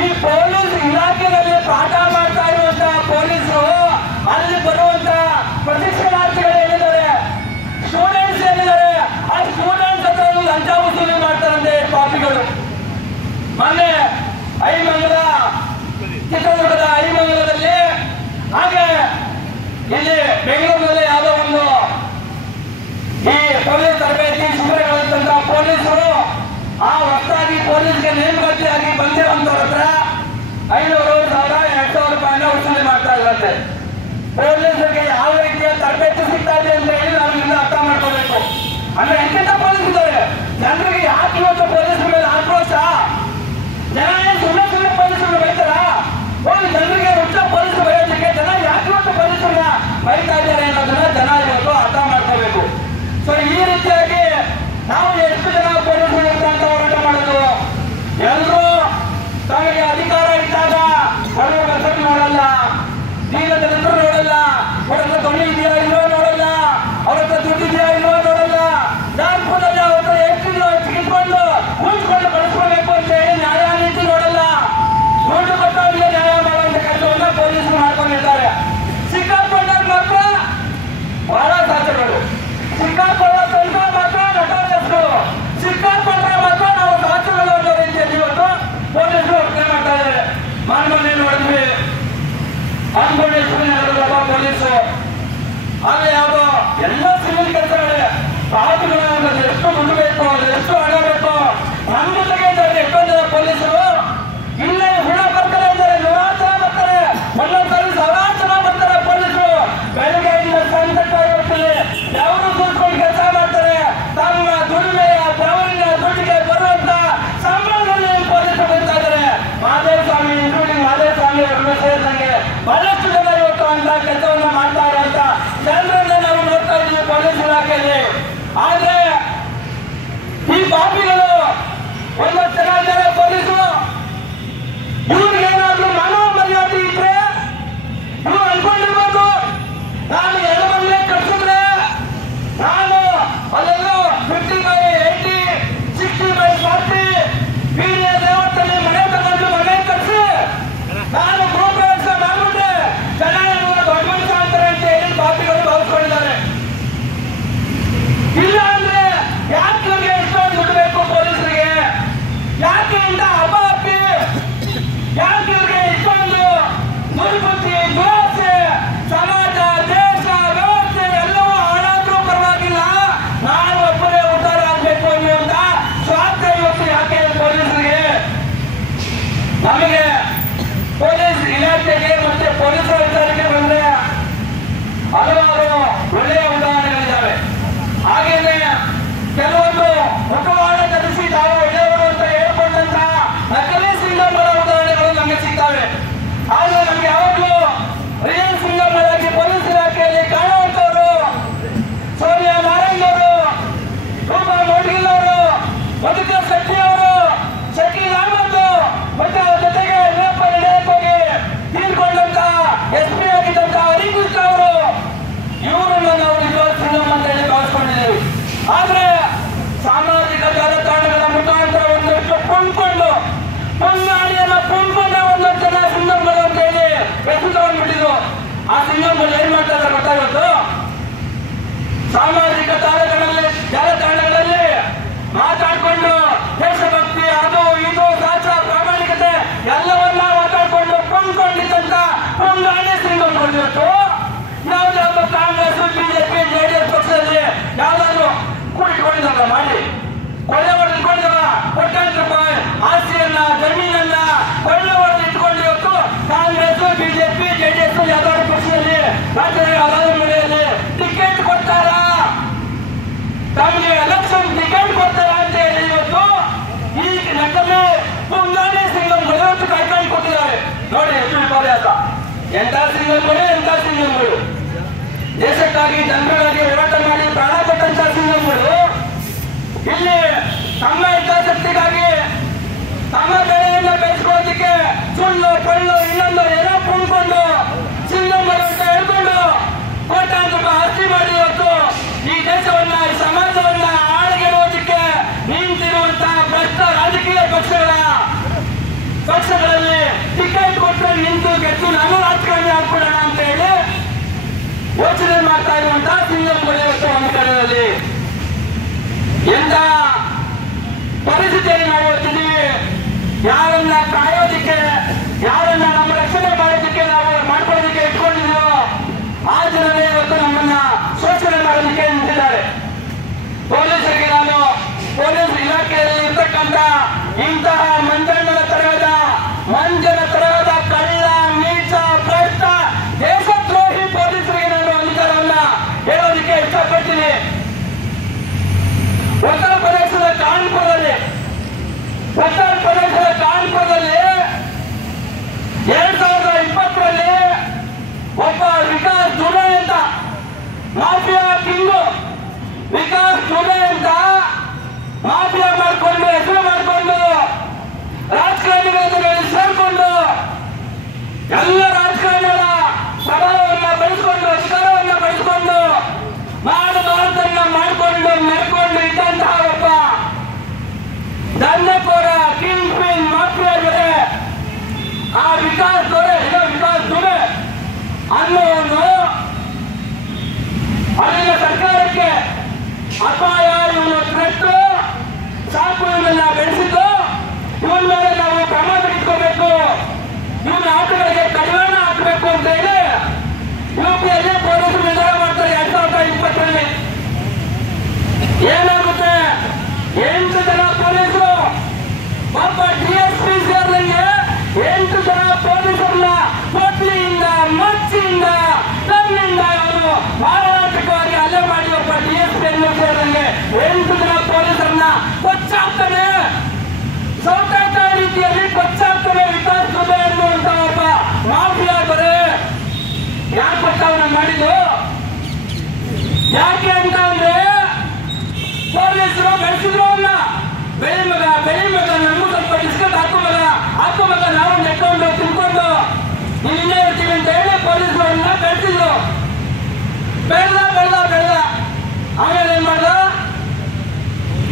ಈ ಪೊಲೀಸ್ ಇಲಾಖೆಯಲ್ಲಿ ಪಾಠ ಮಾಡ್ತಾ ಇರುವಂತಹ ಪೊಲೀಸರು ಅಲ್ಲಿ ಬರುವಂತ ಪ್ರಶಿಕ್ಷಣಾರ್ಥಿಗಳು ಏನಿದ್ದಾರೆ, ಸ್ಟೂಡೆಂಟ್ಸ್ ಏನಿದ್ದಾರೆ, ಆ ಸ್ಟೂಡೆಂಟ್ಸ್ ಹತ್ರ ಲಂಚ ವಸೂಲಿ ಮಾಡ್ತಾರಂತೆ ಪಾಪಿಗಳು. ಮೊನ್ನೆ ಐಮಂಗಲ, ಚಿತ್ರದುರ್ಗದ ಐಮಂಗಲದಲ್ಲಿ, ಹಾಗೆ ಇಲ್ಲಿ ಬೆಂಗಳೂರಿನಲ್ಲಿ ಯಾವುದೋ ಒಂದು ಈ ಪೊಲೀಸ್ ತರಬೇತಿ ಶಿಬಿರಗಳಂತಹ ಪೊಲೀಸರು ಆ ಹೊಸದಾಗಿ ಪೊಲೀಸ್ಗೆ ನೇಮಕಾತಿಯಾಗಿ ಬಂದಿರುವಂತವ್ರ ಹತ್ರ 500, 1000, 2000 ರೂಪಾಯಿನ ವಸೂಲಿ ಮಾಡ್ತಾ ಇದ್ರಂತೆ. ಪೊಲೀಸರಿಗೆ ಯಾವ ರೀತಿಯ ತರಬೇತಿ ಸಿಗ್ತಾ ಇದೆ ಅಂತ ಹೇಳಿ ನಾವು ಇನ್ನು ಅರ್ಥ ಮಾಡ್ಕೋಬೇಕು. ಅಂದ್ರೆ ಎಂತೆಂತ ಪೊಲೀಸ್ ಇದ್ದಾರೆ, ಜನರಿಗೆ ಯಾಕೆ ಇವತ್ತು ಪೊಲೀಸರ ಮೇಲೆ ಆಕ್ರೋಶ? ಜನ ಏನು ಸುಮ್ಮನೆ ಸುಮ್ಮನೆ ಪೊಲೀಸರನ್ನ ಬೈತಾರ? ಹೋಗಿ ಜನರಿಗೆ ಹುಚ್ಚ ಪೊಲೀಸರು ಬಯೋದಕ್ಕೆ ಜನ ಯಾಕೆ ಇವತ್ತು ಪೊಲೀಸರನ್ನ ಬೈತಾ ಇದ್ದಾರೆ ಅನ್ನೋದನ್ನ ಜನ ಇವತ್ತು ಅರ್ಥ ಮಾಡ್ಕೋಬೇಕು. ಸೊ ಈ ರೀತಿಯಾಗಿ ನಾವು ಎಷ್ಟು ಜನ ಪೊಲೀಸರು ಅಂತ ಹೋರಾಟ ಮಾಡೋದು? ಎಲ್ಲರೂ ತಮಗೆ ಅಧಿಕಾರ ಇದ್ದಾಗ ಬಡವರ ಕಸರತ್ತು ನೋಡಲ್ಲ, ದೀನದಲ್ಲಿದ್ರು ನೋಡಲ್ಲ, ಅವ್ರ ಹತ್ರ ಧ್ವನಿ ಇದೆಯಾ ಇಲ್ವೋ ನೋಡಲ್ಲ, ಅವ್ರ ಹತ್ರ ದುಡ್ಡು ಇದೆಯಾ ಇಲ್ವೋ ನೋಡಲ್ಲ, ನಾಲ್ಕೂರಲ್ಲಿ ಅವ್ರ ಹತ್ರ ಎಷ್ಟಿದೆಯೋ ಚಿಕಿತ್ಕೊಂಡು ಉಳಿಸ್ಕೊಂಡು ಕಳಿಸ್ಕೊಳ್ಬೇಕು ಅಂತ ಹೇಳಿ ನ್ಯಾಯ ನೀತಿ ನೋಡಲ್ಲ. ದುಡ್ಡು ಕೊಟ್ಟವರಿಗೆ ನ್ಯಾಯ ಮಾಡುವಂತ ಕೆಲಸವನ್ನ ಪೊಲೀಸರು ಮಾಡ್ಕೊಂಡಿರ್ತಾರೆ. ಸಿಕ್ಕಾಕೊಂಡಾಗ ಮಾತ್ರ ಬಹಳ ಸಾಧ್ಯಗಳು, ಸಿಕ್ಕಾಕೊಳ್ಳೋ ತನಕ ಮಾತ್ರ ನಟೋರಿಯಸ್ಗಳು, ಸಿಕ್ಕಾಕೊಂಡ್ರೆ ಮಾತ್ರ ನಾವು ಸಾಧ್ಯಗಳು ಅನ್ನೋ ರೀತಿಯಲ್ಲಿ ಇವತ್ತು ಪೊಲೀಸರು ವರ್ತನೆ ಮಾಡ್ತಾ ಇದ್ದಾರೆ. ಮೊನ್ನೆ ನೋಡಿದ್ವಿ ಅನ್ಕೊಂಡೇಶ್ವರ ಪೊಲೀಸು ಆದ್ರೆ ಯಾವುದೋ ಎಲ್ಲ ಸಿವಿಲ್ ಕೆಲಸಗಳೇ ರಾಜುಗಳು ಎಷ್ಟು ದುಡ್ಡು ಬೇಕು, ಎಷ್ಟು ಹಣ ಬೇಕು, ನಮ್ಮ ಜೊತೆಗೆ ಇದ್ದಾರೆ ಎಷ್ಟೊಂದು ಜನ ಪೊಲೀಸರು. ಇಲ್ಲೇ ಹುಳ ಬರ್ತಾರೆ ಇದ್ದಾರೆ, ನೂರಾರು ಜನ ಬರ್ತಾರೆ, ಒಂದೊಂದ್ಸರಿ ಸಾವಿರಾರು ಜನ ಬರ್ತಾರೆ ಪೊಲೀಸರು. ಬೆಳಗ್ಗೆ ಸಂಕಟವಾಗಿರ್ತಾರೆ, ಯಾರು ದುಡ್ಕೊಂಡು ಕೆಲಸ ಮಾಡ್ತಾರೆ, ತಮ್ಮ ದುಡಿಮೆಯ ಬೆವರಿನ ದುಡ್ಡಿಗೆ ಬರುವಂತ ಸಂಬಳದಲ್ಲಿ ಪೊಲೀಸರು ಬರ್ತಾ ಇದ್ದಾರೆ. ಮಾದೇವಸ್ವಾಮಿ ಇನ್ಕ್ಲೂಡಿಂಗ್ ಮಾದೇವಸ್ವಾಮಿ ಅವ್ರನ್ನ ಸೇರಿದಂಗೆ ಬಹಳಷ್ಟು ಜನ ಇವತ್ತು ಅಂತ ಕೆಲಸವನ್ನ ಮಾಡ್ತಾ ಇರುವಂತ ಜನರನ್ನ ನಾವು ನೋಡ್ತಾ ಇದ್ದೀವಿ ಪೊಲೀಸ್ ಇಲಾಖೆಯಲ್ಲಿ. ಆದ್ರೆ ಈ ಪಾಪಿಗಳು ಒಂದಷ್ಟು ಜನ ಇದ್ದಾರೆ ಪೊಲೀಸರು, ಇವ್ರಿಗೇನಾದ್ರೂ ಮಾನವ ಮರ್ಯಾದೆ ಇದ್ರೆ ಇವ್ರು ಅನ್ಕೊಂಡಿರ್ಬೋದು, ನಾನು 2 ಮನೆ ಕಟ್ಸಿದ್ರೆ ನಾನು ಅಲ್ಲೆಲ್ಲೋ 50/80, 60/40 ಪೀಡಿಯ ದೇವಸ್ಥಾನ ಮನೆ ತಗೊಂಡು ಮನೆ ಕಟ್ಸಿ ನಾನು ಗೃಹಪ್ರವೇಶ ಮಾಡ್ಬಿಟ್ರೆ ಜನ ದೊಡ್ಡ ಮನುಷ್ಯ ಅಂತಾರೆ ಅಂತ ಹೇಳಿ ಪಾಪಿಗಳು ಭಾವಿಸ್ಕೊಂಡಿದ್ದಾರೆ. ಇಲ್ಲ ಅಂದ್ರೆ ಯಾಕೆ ಇವ್ರಿಗೆ ಎಷ್ಟೊಂದು ದುಡ್ಡು ಬೇಕು ಪೊಲೀಸರಿಗೆ? ಯಾಕೆ ಇಂತ ಅಪಾಪಿ? ಯಾಕೆ ಇವ್ರಿಗೆ ಇಷ್ಟೊಂದು ದುರ್ಬುದ್ಧಿ, ದುರಾಸೆ? ಸಮಾಜ, ದೇಶ, ವ್ಯವಸ್ಥೆ ಎಲ್ಲವೂ ಹಾಳಾದ್ರೂ ಪರವಾಗಿಲ್ಲ, ನಾನು ಒಬ್ಬರೇ ಉದ್ಧಾರ ಆಗ್ಬೇಕು ಅನ್ನುವಂತ ಸ್ವಾರ್ಥ ಇವತ್ತು ಯಾಕೆ ಪೊಲೀಸರಿಗೆ? ನಮಗೆ ಪೊಲೀಸ್ ಇಲಾಖೆಗೆ ಮತ್ತೆ ಪೊಲೀಸರ ವಿಚಾರಕ್ಕೆ ಬಂದ್ರೆ ಹಲವಾರು ಒಳ್ಳೆಯ ಉದಾಹರಣೆಗಳಿದ್ದಾವೆ. ಹಾಗೇನೆ ಕೆಲವೊಂದು ಮುಖವಾಡ ಧರಿಸಿ ತಾವು ಒಳ್ಳೆಯವರು ಅಂತ ಹೇಳ್ಕೊಂಡಂತಹ ನಕಲಿ ಸಿಂಗಮ್ಮರ ಉದಾಹರಣೆಗಳು ನಮಗೆ ಸಿಗ್ತವೆ. ಆದ್ರೆ ನಮ್ಗೆ ಯಾವಾಗಲೂ ರಿಯಲ್ ಸಿಂಗಮ್ಮರಾಗಿ ಪೊಲೀಸ್ ಇಲಾಖೆಯಲ್ಲಿ ಕಾಣುವಂತವರು ಸೋನಿಯಾ ನಾರಾಯಣ್ ಅವರು, ರೂಪಾ ಮೋಡ್ಗಿಲ್ ಅವರು, ಮಧುಕರ್ ಶೆಟ್ಟಿ ಅವರು, ಶಕೀಲ್ ಅಹಮದ್ ಮತ್ತೆ ಅವರ ಜೊತೆಗೆ ವೀರಪ್ಪ ನಡೆಯಕ್ಕೆ ಹೋಗಿ ತೀರ್ಕೊಂಡಂತ SP ಆಗಿದ್ದಂತಹ ಹರಿಕೃಷ್ಣ ಅವರು, ಎಂಥ ಸಿಂಗಂಗಳು ದೇಶಕ್ಕಾಗಿ ಜನರಿಗಾಗಿ ಹೋರಾಟ ಮಾಡಿ ಪ್ರಾಣ ಕೊಟ್ಟಂತ ಸಿಂಗಂಗಳು ಇಲ್ಲಿ ತಮ್ಮ ಹಿತಾಸಕ್ತಿಗಾಗಿ ತಮ್ಮ ಬೆಳೆಯನ್ನ ಬೆಳೆಸ್ಕೊಳ್ಳೋದಕ್ಕೆ ಸುಳ್ಳು ಪಳ್ಳು ಇನ್ನೊಂದು ಏನೋ ಕುಣ್ಕೊಂಡು ಸಿಂಗಂಗಳು ಅಂತ ಹೇಳ್ಕೊಂಡು ಕೋಟ್ಯಾಂತರ ರೂಪಾಯಿ ಆಸ್ತಿ ಮಾಡಿ ಇವತ್ತು ಈ ದೇಶವನ್ನ ಈ ಸಮಾಜವನ್ನ ಆಳಗೆಡುವುದಕ್ಕೆ ನಿಂತಿರುವಂತಹ ಭ್ರಷ್ಟ ರಾಜಕೀಯ ಪಕ್ಷಗಳಲ್ಲಿ ಟಿಕೆಟ್ ಕೊಟ್ಟರೆ ನಿಂತು ಗೆದ್ದು ನಾವು ರಾಜಕಾರಣಿ ಹಾಕ್ಬಿಡೋಣ ಅಂತ ಹೇಳಿ ಯೋಚನೆ ಮಾಡ್ತಾ ಇರುವಂತಹ ಸಿಂಗಂಗಳು ಇವತ್ತು ಒಂದು ಕಡೆಯಲ್ಲಿ ಎಂತ ಪರಿಸ್ಥಿತಿಯಲ್ಲಿ ನಾವು ಓದ್ತಿದ್ದೀವಿ. ಯಾರನ್ನ ಕಾಯೋದಿಕ್ಕೆ, ಯಾರನ್ನ ನಮ್ಮ ರಕ್ಷಣೆ ಮಾಡೋದಕ್ಕೆ ನಾವು ಮಾಡ್ಕೊಳ್ಳೋದಕ್ಕೆ ಇಟ್ಕೊಂಡಿದ್ದೀವೋ ಆ ಜನರೇ ಇವತ್ತು ನಮ್ಮನ್ನ ಶೋಷಣೆ ಮಾಡೋದಕ್ಕೆ ನಿಂತಿದ್ದಾರೆ. ಪೊಲೀಸರಿಗೆ ನಾನು ಪೊಲೀಸ್ ಇಲಾಖೆಯಲ್ಲಿ ಇರ್ತಕ್ಕಂಥ ಇಂತಹ ಮಂಜನ ತರಹದ ಕಳ್ಳ ನೀಚ ಭ್ರಷ್ಟ ದೇಶದ್ರೋಹಿ ಪೊಲೀಸರಿಗೆ ನಾನು ಅಧಿಕಾರವನ್ನ ಹೇಳೋದಕ್ಕೆ ಇಷ್ಟಪಡ್ತೀನಿ. ಉತ್ತರ ಪ್ರದೇಶದ ಕಾನ್ಪುರದಲ್ಲಿ 2020ರಲ್ಲಿ ಒಬ್ಬ ವಿಕಾಸ್ ದುಬೆ ಅಂತ ಮಾಫಿಯಾ ಕಿಂಗು ವಿಕಾಸ್ ದುಬೆ ಅಂತ ಮಾಫಿಯಾ ಮಾಡಿಕೊಂಡು ಹೆಸರು ಮಾಡಿಕೊಂಡು ರಾಜಕಾರಣಿಗಳನ್ನು ಸೇರ್ಕೊಂಡು ಎಲ್ಲ ರಾಜಕಾರಣಿಗಳ ಪ್ರಭಾವವನ್ನು ಬೆಳೆಸಿಕೊಂಡು ಅಧಿಕಾರವನ್ನು ಬೆಳೆಸಿಕೊಂಡು ಮಾತನ್ನ ಮಾಡಿಕೊಂಡು ನಡ್ಕೊಂಡು ಇದ್ದಂತಹ ಒಬ್ಬ ದಂಧೆಕೋರ ಕಿಂಗ್ ಪಿನ್ ಮಾಫಿಯಾ ಜೊತೆ ಆ ವಿಕಾಸ್ ದುಬೆ ಅನ್ನೋನು ಅಲ್ಲಿನ ಸರ್ಕಾರಕ್ಕೆ ಅಪಾಯ, ಇವನು ಥ್ರೆಟ್ಟು, ಸಾಕು ಇವನ್ನ ಬೆಳೆಸಿದ್ದು, ಇವನ ಮೇಲೆ ನಾವು ಕ್ರಮ ತೆಗೆದುಕೋಬೇಕು, ಇವನ ಆಟಗಳಿಗೆ ಕಡಿವಾಣ ಹಾಕಬೇಕು ಅಂತ ಹೇಳಿ ಯುಪಿಯಲ್ಲಿ ಪೊಲೀಸರು ನಿರ್ಧಾರ ಮಾಡ್ತಾರೆ. 2020ರಲ್ಲಿ ಏನಾಗುತ್ತೆ, 8 ಜನ ಪೊಲೀಸರು ಒಬ್ಬ ಡಿಎಸ್ಪಿ ಸೇರಿದಂಗೆ 8 ಜನ ಪೊಲೀಸರನ್ನ ಕೊಡ್ಲಿಯಿಂದ ಮಚ್ಚಿಯಿಂದ ಕಣ್ಣಿಂದ ಅವರು ಮಾರಣಾಂತಿಕವಾಗಿ ಹಲ್ಲೆ ಮಾಡಿ ಒಬ್ಬ ಡಿಎಸ್ಪಿ ಸೇರಿದಂಗೆ 8 ಜನ ಪೊಲೀಸರನ್ನ ಕೊಚ್ಚಾಕ್ತಾನೆ, ಸೌತಾಟ ರೀತಿಯಲ್ಲಿ ಕೊಚ್ಚಾಕ್ತಾನೆ ವಿಕಾಸ್ ದುಬೆ ಅನ್ನುವಂತ ಒಬ್ಬ ಮಾಫಿಯಾ ದೊರೆ. ಯಾಕೆ ಗೊತ್ತಾ ಅವನ್ನ ಮಾಡಿದ್ದು? ಯಾಕೆ ಅಂತ ಅಂದ್ರೆ ಪೊಲೀಸರು ಬೆಳೆಸಿದ್ರು ಅವನ್ನ ಬೆಳಿ ಮಗ ನಮಗೂ ಸ್ವಲ್ಪ ಬಿಸ್ಕಟ್ ಹಾಕೋ ಮಗ ನಾವು ನೆಟ್ಕೊಂಡು ತಿನ್ಕೊಂಡು ನೀವು ಇಲ್ಲೇ ಇರ್ತೀವಿ ಅಂತ ಹೇಳಿ ಪೊಲೀಸರು ಅವನ್ನ ಬೆಳೆಸಿದ್ರು. ಬೆಳೆದ ಆಮೇಲೆ ಏನ್ ಮಾಡ್ದ,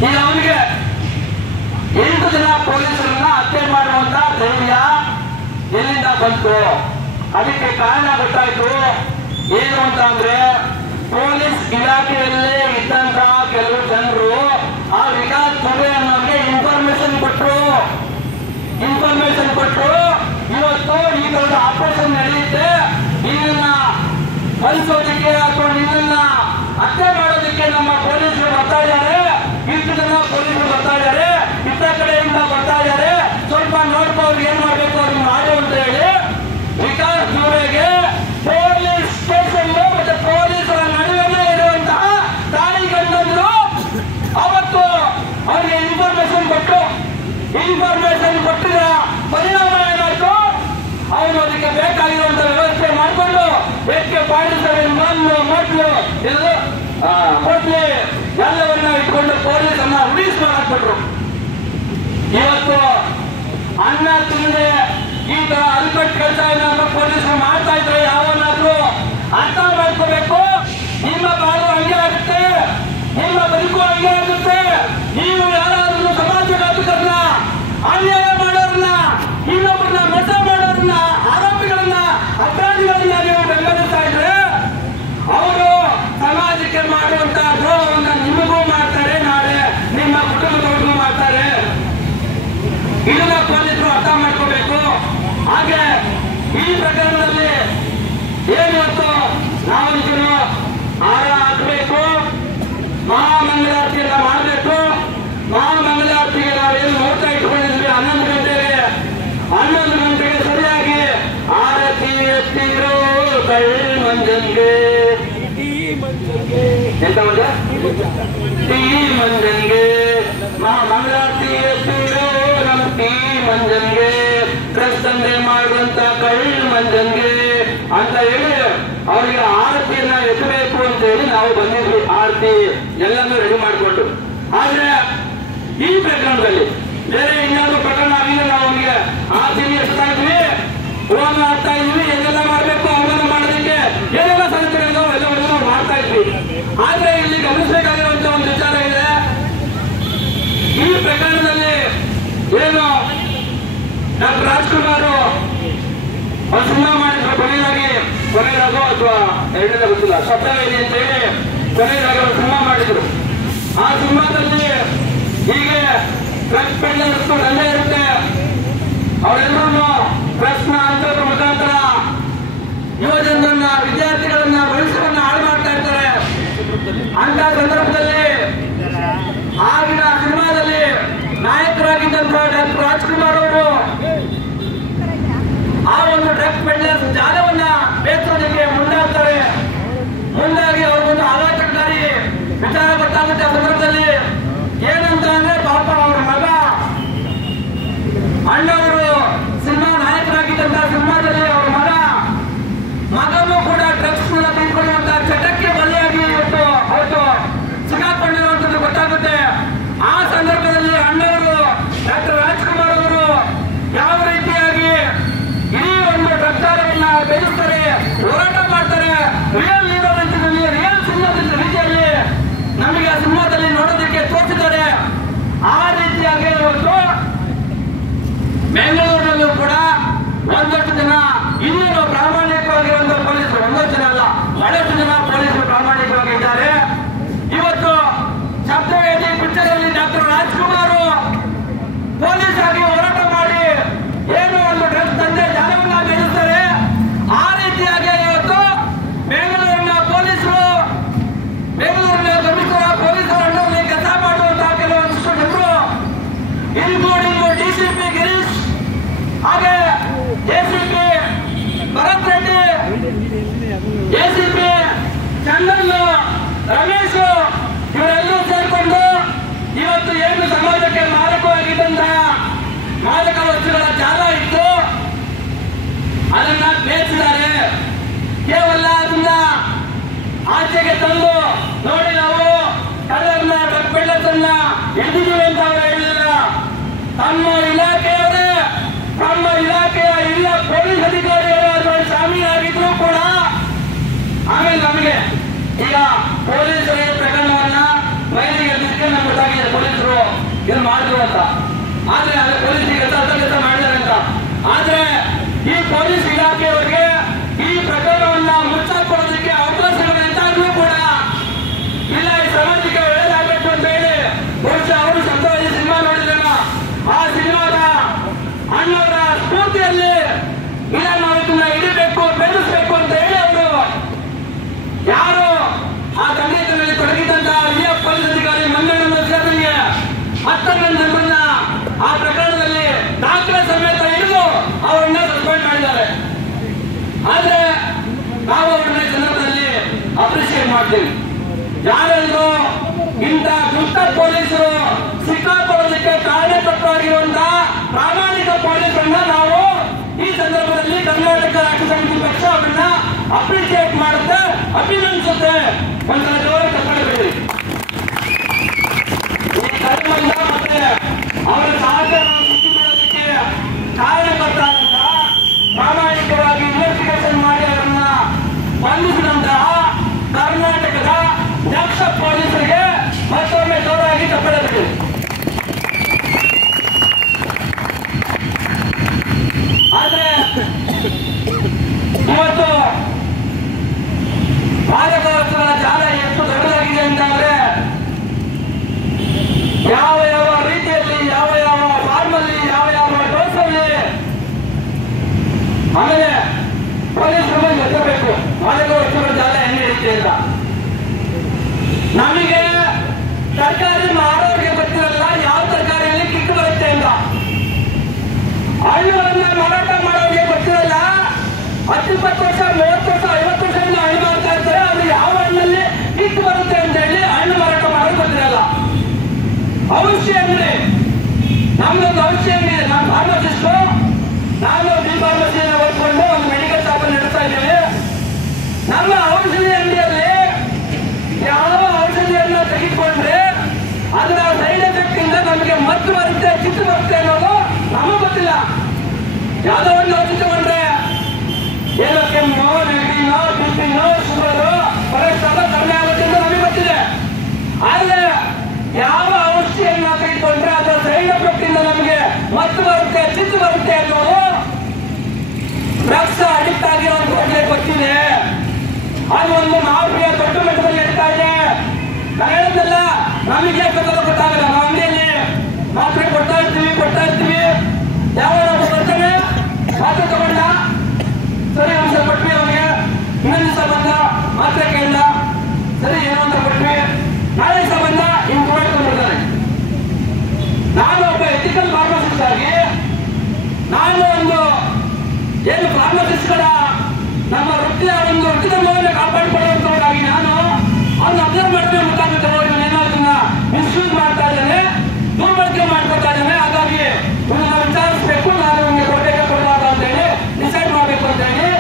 ಈಗ ಅವನಿಗೆ 8 ಜನ ಪೊಲೀಸರನ್ನ ಹತ್ಯೆ ಮಾಡುವಂತ ಧೈರ್ಯ ಎಲ್ಲಿಂದ ಬಂತು? ಅದಕ್ಕೆ ಕಾರಣ ಗೊತ್ತಾಯ್ತು. ಏನು ಅಂತ ಅಂದ್ರೆ ಪೊಲೀಸ್ ಇಲಾಖೆಯಲ್ಲೇ ಇದ್ದಂತಹ ಕೆಲವು ಜನರು ಆ ವಿಕಾಸ್ ದುಬೆ ಅನ್ನೋರಿಗೆ ಇನ್ಫಾರ್ಮೇಶನ್ ಕೊಟ್ಟರು. ಇವತ್ತು ಈ ತರದ ಆಪರೇಷನ್ ನಡೆಯುತ್ತೆ, ಇದನ್ನ ಬಂಧಿಸೋದಕ್ಕೆ ಅಥವಾ ಇದನ್ನ ಹತ್ಯೆ ಮಾಡೋದಕ್ಕೆ ನಮ್ಮ ಪೊಲೀಸರು ಬರ್ತಾ ಇದ್ದಾರೆ, ಇಷ್ಟು ಜನ ಪೊಲೀಸರು ಬರ್ತಾ ಇದ್ದಾರೆ, ಇತ್ತ ಕಡೆಯಿಂದ ಬರ್ತಾ ಇದ್ದಾರೆ, ಸ್ವಲ್ಪ ನೋಡ್ಕೊ ಅವ್ರಿಗೆ ಏನ್ ಮಾಡ್ಬೇಕು ಅವ್ರಿಗೆ ಮಾಡಿ ಅಂತ ಹೇಳಿ ವಿಕಾಸ್ ದುಬೆಗೆ ಪೊಲೀಸ್ ಸ್ಟೇಷನ್ ಮತ್ತೆ ಪೊಲೀಸರ ನಡುವೆ ಇರುವಂತಹ ದಾಳಿಗಂಧರು ಅವತ್ತು ಅವರಿಗೆ ಇನ್ಫಾರ್ಮೇಶನ್ ಕೊಟ್ಟಿದ ಪರಿಣಾಮ ಏನಾಯ್ತು, ಅವನು ಅದಕ್ಕೆ ಬೇಕಾಗಿರುವಂತಹ ವ್ಯವಸ್ಥೆ ಮಾಡಿಕೊಂಡು ಹೆಚ್ಚು ಪಾಲಿಸಲು ಮೊದಲು ಎಲ್ಲವನ್ನ ಇಟ್ಕೊಂಡು ಪೊಲೀಸನ್ನ ರಿಲೀಸ್ ಮಾಡಾಕ್ಬಿಟ್ರು. ಇವತ್ತು ಅನ್ನ ತಿಂದೆ ಈ ತರ ಅಲ್ಪಟ್ ಕೆಲಸ ಏನಾದ್ರು ಪೊಲೀಸರು ಮಾಡ್ತಾ ಇದ್ರೆ ಯಾವನ್ನಾದ್ರೂ ಅರ್ಥ ಮಾಡ್ಕೋಬೇಕು. ನಿಮ್ಮ ಬಾಳು ಹಂಗೆ ಆಗುತ್ತೆ, ನಿಮ್ಮ ಬದುಕು ಹಂಗೆ ಆಗುತ್ತೆ. ನೀವು ಯಾರಾದ್ರೂ ಸಮಾಜಘಾತುಕರನ್ನ, ಅನ್ಯಾಯ ಮಾಡೋರನ್ನ, ಇನ್ನೊಬ್ಬರನ್ನ ಮೋಸ ಮಾಡೋರನ್ನ, ಆರೋಪಿಗಳನ್ನ, ಅಪರಾಧಿಗಳನ್ನ ನೀವು ಬೆಂಬಲಿಸ್ತಾ ಇದ್ರೆ ಅವರು ಸಮಾಜಕ್ಕೆ ಮಾಡುವಂತಹ ದ್ರೋಹವನ್ನ ನಿಮಗೂ ಮಾಡ್ತಾರೆ, ನಾಳೆ ನಿಮ್ಮ ಕುಟುಂಬದವ್ರಿಗೂ ಮಾಡ್ತಾರೆ. ಇದನ್ನ ಪೊಲೀಸರು ಅರ್ಥ ಮಾಡ್ಕೋಬೇಕು. ಹಾಗೆ ಈ ಪ್ರಕರಣದಲ್ಲಿ ಏನಿವತ್ತು ನಾವು ಇದನ್ನು ಹಾರ ಹಾಕಬೇಕು, ಮಹಾಮಂಗಳಾರತಿಯನ್ನ ಮಾಡಬೇಕು. ಮಹಾಮಂಗಳಾರತಿಗೆ ನಾವೇನು ನೋಡ್ತಾ ಇಟ್ಕೊಂಡಿದ್ವಿ 11 ಗಂಟೆಗೆ ಸರಿಯಾಗಿ ಆರತಿ ಎತ್ತಿರೋ ಮಂಜನ್ಗೆ ಎಂತ ಮಂಜ ಟೀ ಮಂಜನ್ಗೆ ಮಹಾಮಂಗಳಾರತಿ ಎತ್ತಿರೋ ನಮ್ಮ ಟೀ ಮಂಜನ್ಗೆ, ಪ್ರಸಂಗ ಮಾಡುವಂತ ಕಳ್ಳ ಮಂಜನ್ಗೆ ಅವರಿಗೆ ಆರತಿಯನ್ನ ಎತ್ತಬೇಕು ಅಂತ ಹೇಳಿ ನಾವು ಬಂದಿದ್ವಿ. ಆರತಿ ಎಲ್ಲನೂ ರೆಡಿ ಮಾಡಿಕೊಂಡು. ಆದ್ರೆ ಈ ಪ್ರಕರಣದಲ್ಲಿ ಬೇರೆ ಇನ್ಯಾವುದೋ ಪ್ರಕರಣ ಆಗಿದೆ, ನಾವು ಅವರಿಗೆ ಆರತಿಯನ್ನು ಎತ್ತಾ ಇದ್ವಿ, ಹೋಮ ಆಗ್ತಾ ಇದ್ವಿ, ಏನೆಲ್ಲ ಮಾಡಬೇಕು ಅವನ್ನ ಮಾಡೋದಕ್ಕೆ ಏನೆಲ್ಲ ಸಂಗತಿಗಳಿದಾವೆ ಎಲ್ಲವನ್ನೂ ನಾವು ಮಾಡ್ತಾ ಇದ್ವಿ. ಆದ್ರೆ ಇಲ್ಲಿ ಗಮನಿಸಬೇಕಾಗಿರುವಂತ ಒಂದು ವಿಚಾರ ಇದೆ. ಈ ಪ್ರಕರಣದಲ್ಲಿ ಏನು ಡಾಕ್ಟರ್ ರಾಜ್ಕುಮಾರ್ ಒಂದು ಸಿನಿಮಾ ಮಾಡಿದ್ರು, ಕೊನೆಯದಾಗೋ ಅಥವಾ ಎರಡನೇ ಗೊತ್ತಿಲ್ಲ, ಶಬ್ದವೇದಿ ಅಂತ ಹೇಳಿ ಕೊನೆಯದಾಗ ಒಂದು ಸಿನಿಮಾ ಮಾಡಿದ್ರು. ಆ ಸಿನಿಮಾದಲ್ಲಿ ಹೀಗೆ ಡ್ರಗ್ಸ್ ಪೆಡ್ಲರ್ಸ್ ದಂಧೆ ಇರುತ್ತೆ, ಅವರೆಲ್ಲರೂ ಪ್ರಶ್ನ ಅಂತದ್ರ ಮುಖಾಂತರ ಯುವಜನರನ್ನ, ವಿದ್ಯಾರ್ಥಿಗಳನ್ನ, ಭವಿಷ್ಯವನ್ನ ಹಾಳು ಮಾಡ್ತಾ ಇರ್ತಾರೆ. ಅಂತ ಸಂದರ್ಭದಲ್ಲಿ ಆಗಿನ ಸಿನಿಮಾದಲ್ಲಿ ನಾಯಕರಾಗಿದ್ದಂತಹ ಡಾಕ್ಟರ್ ರಾಜ್ಕುಮಾರ್ ಅವರು ಆ ಒಂದು ಡ್ರಗ್ಸ್ ಪೆಡ್ಲರ್ಸ್ ಜಾಲವನ್ನ ಬೇಸೋದಕ್ಕೆ ಮುಂದಾಗ್ತಾರೆ. ಮುಂದಾಗಿ ಅವ್ರಿಗೊಂದು ಆಘಾತಕಾರಿ ವಿಚಾರ ಗೊತ್ತಾಗುತ್ತೆ. ಆ ಸಂದರ್ಭದಲ್ಲಿ ಏನಂತ ಅಂದ್ರೆ, ಪಾಪ ಅವರ ಮಗ ಅಣ್ಣವರು ಸಿನಿಮಾ ನಾಯಕರಾಗಿದ್ದಂತಹ ಸಿನಿಮಾದಲ್ಲಿ ಅವರ ಮಗನೂ ಕೂಡ ಡ್ರಗ್ಸ್ ತೆಗೆದುಕೊಳ್ಳುವಂತಹ ಚಟಕ್ಕೆ ಬಲಿಯಾಗಿ ಇವತ್ತು ಸಿಕ್ಕಾಕೊಂಡಿರುವಂತದ್ದು ಗೊತ್ತಾಗುತ್ತೆ. ಆ ಸಂದರ್ಭದಲ್ಲಿ ಅಣ್ಣವರು ಡಾಕ್ಟರ್ ರಾಜ್ಕುಮಾರ್ ಅವರು ಯಾವ ರೀತಿಯಾಗಿ ಇಡೀ ಒಂದು ಡ್ರಗ್ಸಾರವನ್ನ ಬೆಳೆಸ್ತಾರೆ, ಹೋರಾಟ ಮಾಡ್ತಾರೆ, ರಿಯಲ್ ಹೀರೋ ರೀತಿಯಲ್ಲಿ, ರಿಯಲ್ ಸಿನಿಮಾದ ರೀತಿಯಲ್ಲಿ ನಮಗೆ ಆ ಸಿನಿಮಾದಲ್ಲಿ ನೋಡೋದಕ್ಕೆ ತೋರಿಸಿದ್ದಾರೆ. ಆ ರೀತಿಯಾಗಿ ಇವತ್ತು ಬೆಂಗಳೂರಿನಲ್ಲೂ ಕೂಡ ಒಂದಷ್ಟು ಜನ ಇನ್ನೇನು ಪ್ರಾಮಾಣಿಕವಾಗಿರುವಂತಹ ಪೊಲೀಸರು, ಒಂದಷ್ಟು ಜನ ಅಲ್ಲ, ಬಹಳಷ್ಟು ಜನ ಪೊಲೀಸರು ಪ್ರಾಮಾಣಿಕವಾಗಿ ಇದ್ದಾರೆ. ಇವತ್ತು ಶಬ್ದವೇದಿ ಪಿಕ್ಚರ್ ಅಲ್ಲಿ ಡಾಕ್ಟರ್ ರಾಜ್ಕುಮಾರ್ ಪೊಲೀಸ್ ಆಗಿ ಹೋರಾಟ ಮಾಡಿ ಏನು ಒಂದು ಡ್ರಗ್ಸ್ ದಂಧೆ ಜಾಲವನ್ನ ಬೆಳೆಸ್ತಾರೆ. ಆ ರೀತಿಯಾಗಿ ಇವತ್ತು ಬೆಂಗಳೂರಿನ ಪೊಲೀಸರು, ಬೆಂಗಳೂರಿನ ಕಮಿಷನರ್ ಪೊಲೀಸರನ್ನು ಕೆಲಸ ಮಾಡುವಂತಹ ಕೆಲವೊಂದಿಷ್ಟು ಜನರು, ಇನ್ಕ್ಲೂಡಿಂಗ್ ಡಿಸಿಪಿ ಗಿರೀಶ್, ಹಾಗೆ ಎಸಿಪಿ ಭರತ್ ರೆಡ್ಡಿ, ಎಸಿಪಿ ಚಂದನ್, ರಮೇಶ್, ಇವರೆಲ್ಲರೂ ಸೇರಿಕೊಂಡು ಇವತ್ತು ಏನು ಸಮಾಜಕ್ಕೆ ಮಾರಕವಾಗಿದ್ದಂತಹ ಮಾದಕ ವಸ್ತುಗಳ ಜಾಲ ಇತ್ತು ಅದನ್ನ ಬೇಯಿಸಿದ್ದಾರೆ. ಕೇವಲ ಅದನ್ನ ಆಚೆಗೆ ತಂದು ನೋಡಿ ನಾವು ಕಳ್ಳರನ್ನ, ಡ್ರಗ್ ಪೆಡ್ಲರ್ಸನ್ನ ಹಿಡಿದಿದ್ದೀವಿ ಅಂತ ಅವರು ಹೇಳಿಲ್ಲ. ತಮ್ಮ ಇಲಾಖೆಯವರೇ, ತಮ್ಮ ಇಲಾಖೆಯ ಹಿರಿಯ ಪೊಲೀಸ್ ಅಧಿಕಾರಿಗಳು ಅದರಲ್ಲಿ ಶಾಮೀಲಾಗಿದ್ರು ಕೂಡ ಆಮೇಲೆ ನಮಗೆ ಈಗ ಪೊಲೀಸರೇ ಪ್ರಕರಣವನ್ನ ಮಹಿಳೆಗೆ ನಮ್ಗೆ ಗೊತ್ತಾಗಿದೆ, ಪೊಲೀಸರು ಇದು ಮಾಡಿದ್ರು ಅಂತ. ಆದ್ರೆ ಅದು ಪೊಲೀಸರಿಗೆ ಕೆಲಸ ಮಾಡಿದ್ದಾರೆ ಅಂತ. ಆದ್ರೆ ಈ ಪೊಲೀಸ್ ಇಲಾಖೆಯವರಿಗೆ ಈ ಪ್ರಕರಣವನ್ನ ಮುಚ್ಚಾಕೊಳ್ಳೋದಕ್ಕೆ ಅವಕಾಶಗಳು ಎಂತಾದ್ರೂ ಕೂಡ ಇಲ್ಲ. ಈ ಸಮಾಜಕ್ಕೆ ಒಳ್ಳೆಯದಾಗಬೇಕು ಅಂತ ಹೇಳಿ ಬಹುಶಃ ಅವರು ಶಬ್ದವಾಗಿ ಸಿನಿಮಾ ನೋಡಿದ್ರಲ್ಲ, ಆ ಸಿನಿಮಾದ ಅಣ್ಣವರ ಸ್ಫೂರ್ತಿಯಲ್ಲಿ ಇಲ್ಲ, ನಾವು ಇದನ್ನ ಹಿಡಿಬೇಕು, ಬೆಳೆಸಬೇಕು ಅಂತ ಹೇಳಿ ಅವರು ಯಾರು ಆ ದಂಡೇತನಲ್ಲಿ ತೊಡಗಿದ್ದಂತಹ ಹಿರಿಯ ಪೊಲೀಸ್ ಅಧಿಕಾರಿ ಮಂಜಣ್ಣ ಸೇರಿದಂಗೆ 10 ಜನರನ್ನ ಆ ಪ್ರಕರಣದಲ್ಲಿ ದಾಖಲೆ ಸಮೇತ ಹಿಡಿದು ಅವರನ್ನ ಸಸ್ಪೆಂಡ್ ಮಾಡಿದ್ದಾರೆ. ಆದ್ರೆ ನಾವು ಅವರನ್ನ ಸಂದರ್ಭದಲ್ಲಿ ಅಪ್ರಿಶಿಯೇಟ್ ಮಾಡ್ತೀವಿ. ಯಾರೆಲ್ಲರೂ ಇಂಥ ದುಷ್ಟ ಪೊಲೀಸರು ಸಿಕ್ಕಾಕೊಳ್ಳೋದಕ್ಕೆ ಕಾರಣಕರ್ತರಾಗಿರುವಂತಹ ಪ್ರಾಮಾಣಿಕ ಪೊಲೀಸರನ್ನ ನಾವು ಈ ಸಂದರ್ಭದಲ್ಲಿ ಕರ್ನಾಟಕ ರಾಷ್ಟ್ರ ಸಮಿತಿ ಪಕ್ಷ ಅವರನ್ನ ಅಪ್ರಿಶಿಯೇಟ್ ಮಾಡುತ್ತೆ, ಅಭಿನಂದಿಸುತ್ತೆ. ಒಂಥರ ಜೋರ ಕರ್ಕೊಂಡ್ಬಿಡ್ರಿ. ಈ ಧರ್ಮದಿಂದ ಮತ್ತೆ ಅವರ ಸಹಕಾರ ಸೃಷ್ಟಿ ಮಾಡೋದಕ್ಕೆ ಕಾರಣಕರ್ತರಾದಂತಹ, ಪ್ರಾಮಾಣಿಕವಾಗಿ ಇನ್ವೆಸ್ಟಿಗೇಷನ್ ಮಾಡಿ ಅವರನ್ನ ಬಂಧಿಸಿದಂತಹ ಕರ್ನಾಟಕದ ದಕ್ಷ ಪೊಲೀಸರಿಗೆ ಮತ್ತೊಮ್ಮೆ ಜೋರಾಗಿ ತಪ್ಪಡಬೇಕು. ಆದ್ರೆ ಇವತ್ತು ಮಾದಕ ವಸ್ತುಗಳ ಜಾಲ ಎಷ್ಟು ದೊಡ್ಡದಾಗಿದೆ ಅಂತಂದ್ರೆ, ಯಾವ ಯಾವ ರೀತಿಯಲ್ಲಿ, ಯಾವ ಯಾವ ಫಾರ್ಮಲ್ಲಿ, ಯಾವ ಯಾವ ಡೋಸಲ್ಲಿ, ಆಮೇಲೆ ಪೊಲೀಸರು ಎತ್ತಬೇಕು ಮಾದಕ ವಸ್ತುಗಳ ಜಾಲ ಹೆಂಗೆ ಇರುತ್ತೆ ಅಂತ. ನಮಗೆ ಸರ್ಕಾರಿ ಆರೋಗ್ಯ ಗೊತ್ತಿರಲ್ಲ ಯಾವ ತರಕಾರಿಯಲ್ಲಿ ಕಿಕ್ ಬರುತ್ತೆ ಅಂತ. ಹಣ್ಣುಗಳನ್ನ ಮಾರಾಟ ಮಾಡೋರಿಗೆ ಗೊತ್ತಿರಲ್ಲ, 10-20 ವರ್ಷ, 30 ವರ್ಷ, 50 ವರ್ಷದಿಂದ ಹಣ್ಣು ಮಾಡ್ತಾ ಇರ್ತಾರೆ. ಅದು ಯಾವ ಹಣ್ಣಲ್ಲಿ ಕಿಕ್ ಬರುತ್ತೆ ಅಂತ ಹೇಳಿ ಹಣ್ಣು ಮಾರಾಟ ಮಾಡೋದು ಗೊತ್ತಿರಲ್ಲ. ಔಷಧಿ ಅಂಗಡಿ, ನಮ್ದೊಂದು ಔಷಧಿ ಅಂಗಡಿ ಇದೆ. ನಾನು ಫಾರ್ಮಸಿಸ್ಟು, ನಾನು ಡಿ ಫಾರ್ಮಸಿಯನ್ನು ಓದ್ಕೊಂಡು ಒಂದು ಮೆಡಿಕಲ್ ಶಾಪ್ ನಡೆಸ್ತಾ ಇದ್ದೀವಿ. ನಮ್ಮ ಬರುತ್ತೆ ಅನ್ನೋದು ನಮಗೂ ಗೊತ್ತಿಲ್ಲ. ಯಾವುದೋ ಒಂದು ಔಷಧಿ ತಗೊಂಡ್ರೆ ಏನೋ ಕೆಮ್ಮು, ನೆಗಡಿನೋ, ಬಿಪಿನೋ, ಶುಗರು, ಕೊಲೆಸ್ಟ್ರಾಲ್ ಕಡಿಮೆ ಆಗುತ್ತೆ ಅಂತ ನಮಗೆ ಗೊತ್ತಿದೆ. ಆದ್ರೆ ಯಾವ ಔಷಧಿಯನ್ನ ತೆಗೆದುಕೊಂಡ್ರೆ ಅದರ ಸೈಡ್ ಎಫೆಕ್ಟ್ ಇಂದ ನಮಗೆ ಮತ್ತು ಬರುತ್ತೆ, ಚಿತ್ತು ಬರುತ್ತೆ ಅನ್ನೋದು ಡ್ರಗ್ಸ್ ಅಡಿಕ್ಟ್ ಆಗಿರೋರಿಗೆ ಗೊತ್ತಿದೆ. ಅದು ಒಂದು ಮಾಫಿಯಾ ದೊಡ್ಡ ಮಟ್ಟದಲ್ಲಿ ನಡೀತಾ ಇದೆ. ನಾನು ಹೇಳಿದ್ನಲ್ಲ, ನಮಗೆ ಗೊತ್ತಾಗಲ್ಲ. ನಾವು ಅಂಗಡಿಯಲ್ಲಿ ಮಾತ್ರೆ ಕೊಡ್ತಾ ಇರ್ತೀವಿ. ಯಾವ ಬರ್ತಾನೆ ಮಾತ್ರೆ ತಗೊಂಡ, ಸರಿ ಒಂದು ಸ್ವಲ್ಪ ಕೊಟ್ವಿ ಅವನಿಗೆ, ಇನ್ನೊಂದು ದಿವಸ ಬಂದ ಮಾತ್ರೆ ಕೇಳಿದ, ಸರಿ ಏನೋ ಅಂತ ಕೊಟ್ವಿ, ನಾಳೆ ದಿವಸ ಬಂದ ಹಿಂಗ್ ಮಾಡ್ಕೊಂಡ್ಬಿಡ್ತಾನೆ. ನಾನು ಒಬ್ಬ ಎಥಿಕಲ್ ಫಾರ್ಮಸಿಸ್ಟ್ ಆಗಿ, ನಾನು ಒಂದು ಏನು ಫಾರ್ಮಸಿಸ್ಟ್ಗಳ ನಮ್ಮ ವೃತ್ತಿಯ ಒಂದು ವೃತ್ತಿಧರ್ಮವನ್ನು ಕಾಪಾಡಿಕೊಳ್ಳುವಂತವರಾಗಿ ನಾನು ಅವ್ರನ್ನ ಅಬ್ಸರ್ವ್ ಮಾಡಿದ್ರೆ ಗೊತ್ತಾಗುತ್ತೆ, ಏನಾದ್ರನ್ನ ಮಿಸ್ಯೂಸ್ ಮಾಡ್ತಾ ಇದ್ದಾನೆ, ದುರ್ಬಳಕೆ ಮಾಡ್ಕೊತಾ ಇದ್ದಾನೆ. ಹಾಗಾಗಿ ಇವನ್ನ ವಿಚಾರಿಸಬೇಕು, ನಾನು ನಿಮಗೆ ಕೊಡಬಾರ್ದು ಅಂತ ಹೇಳಿ ಡಿಸೈಡ್ ಮಾಡಬೇಕು ಅಂತ ಹೇಳಿ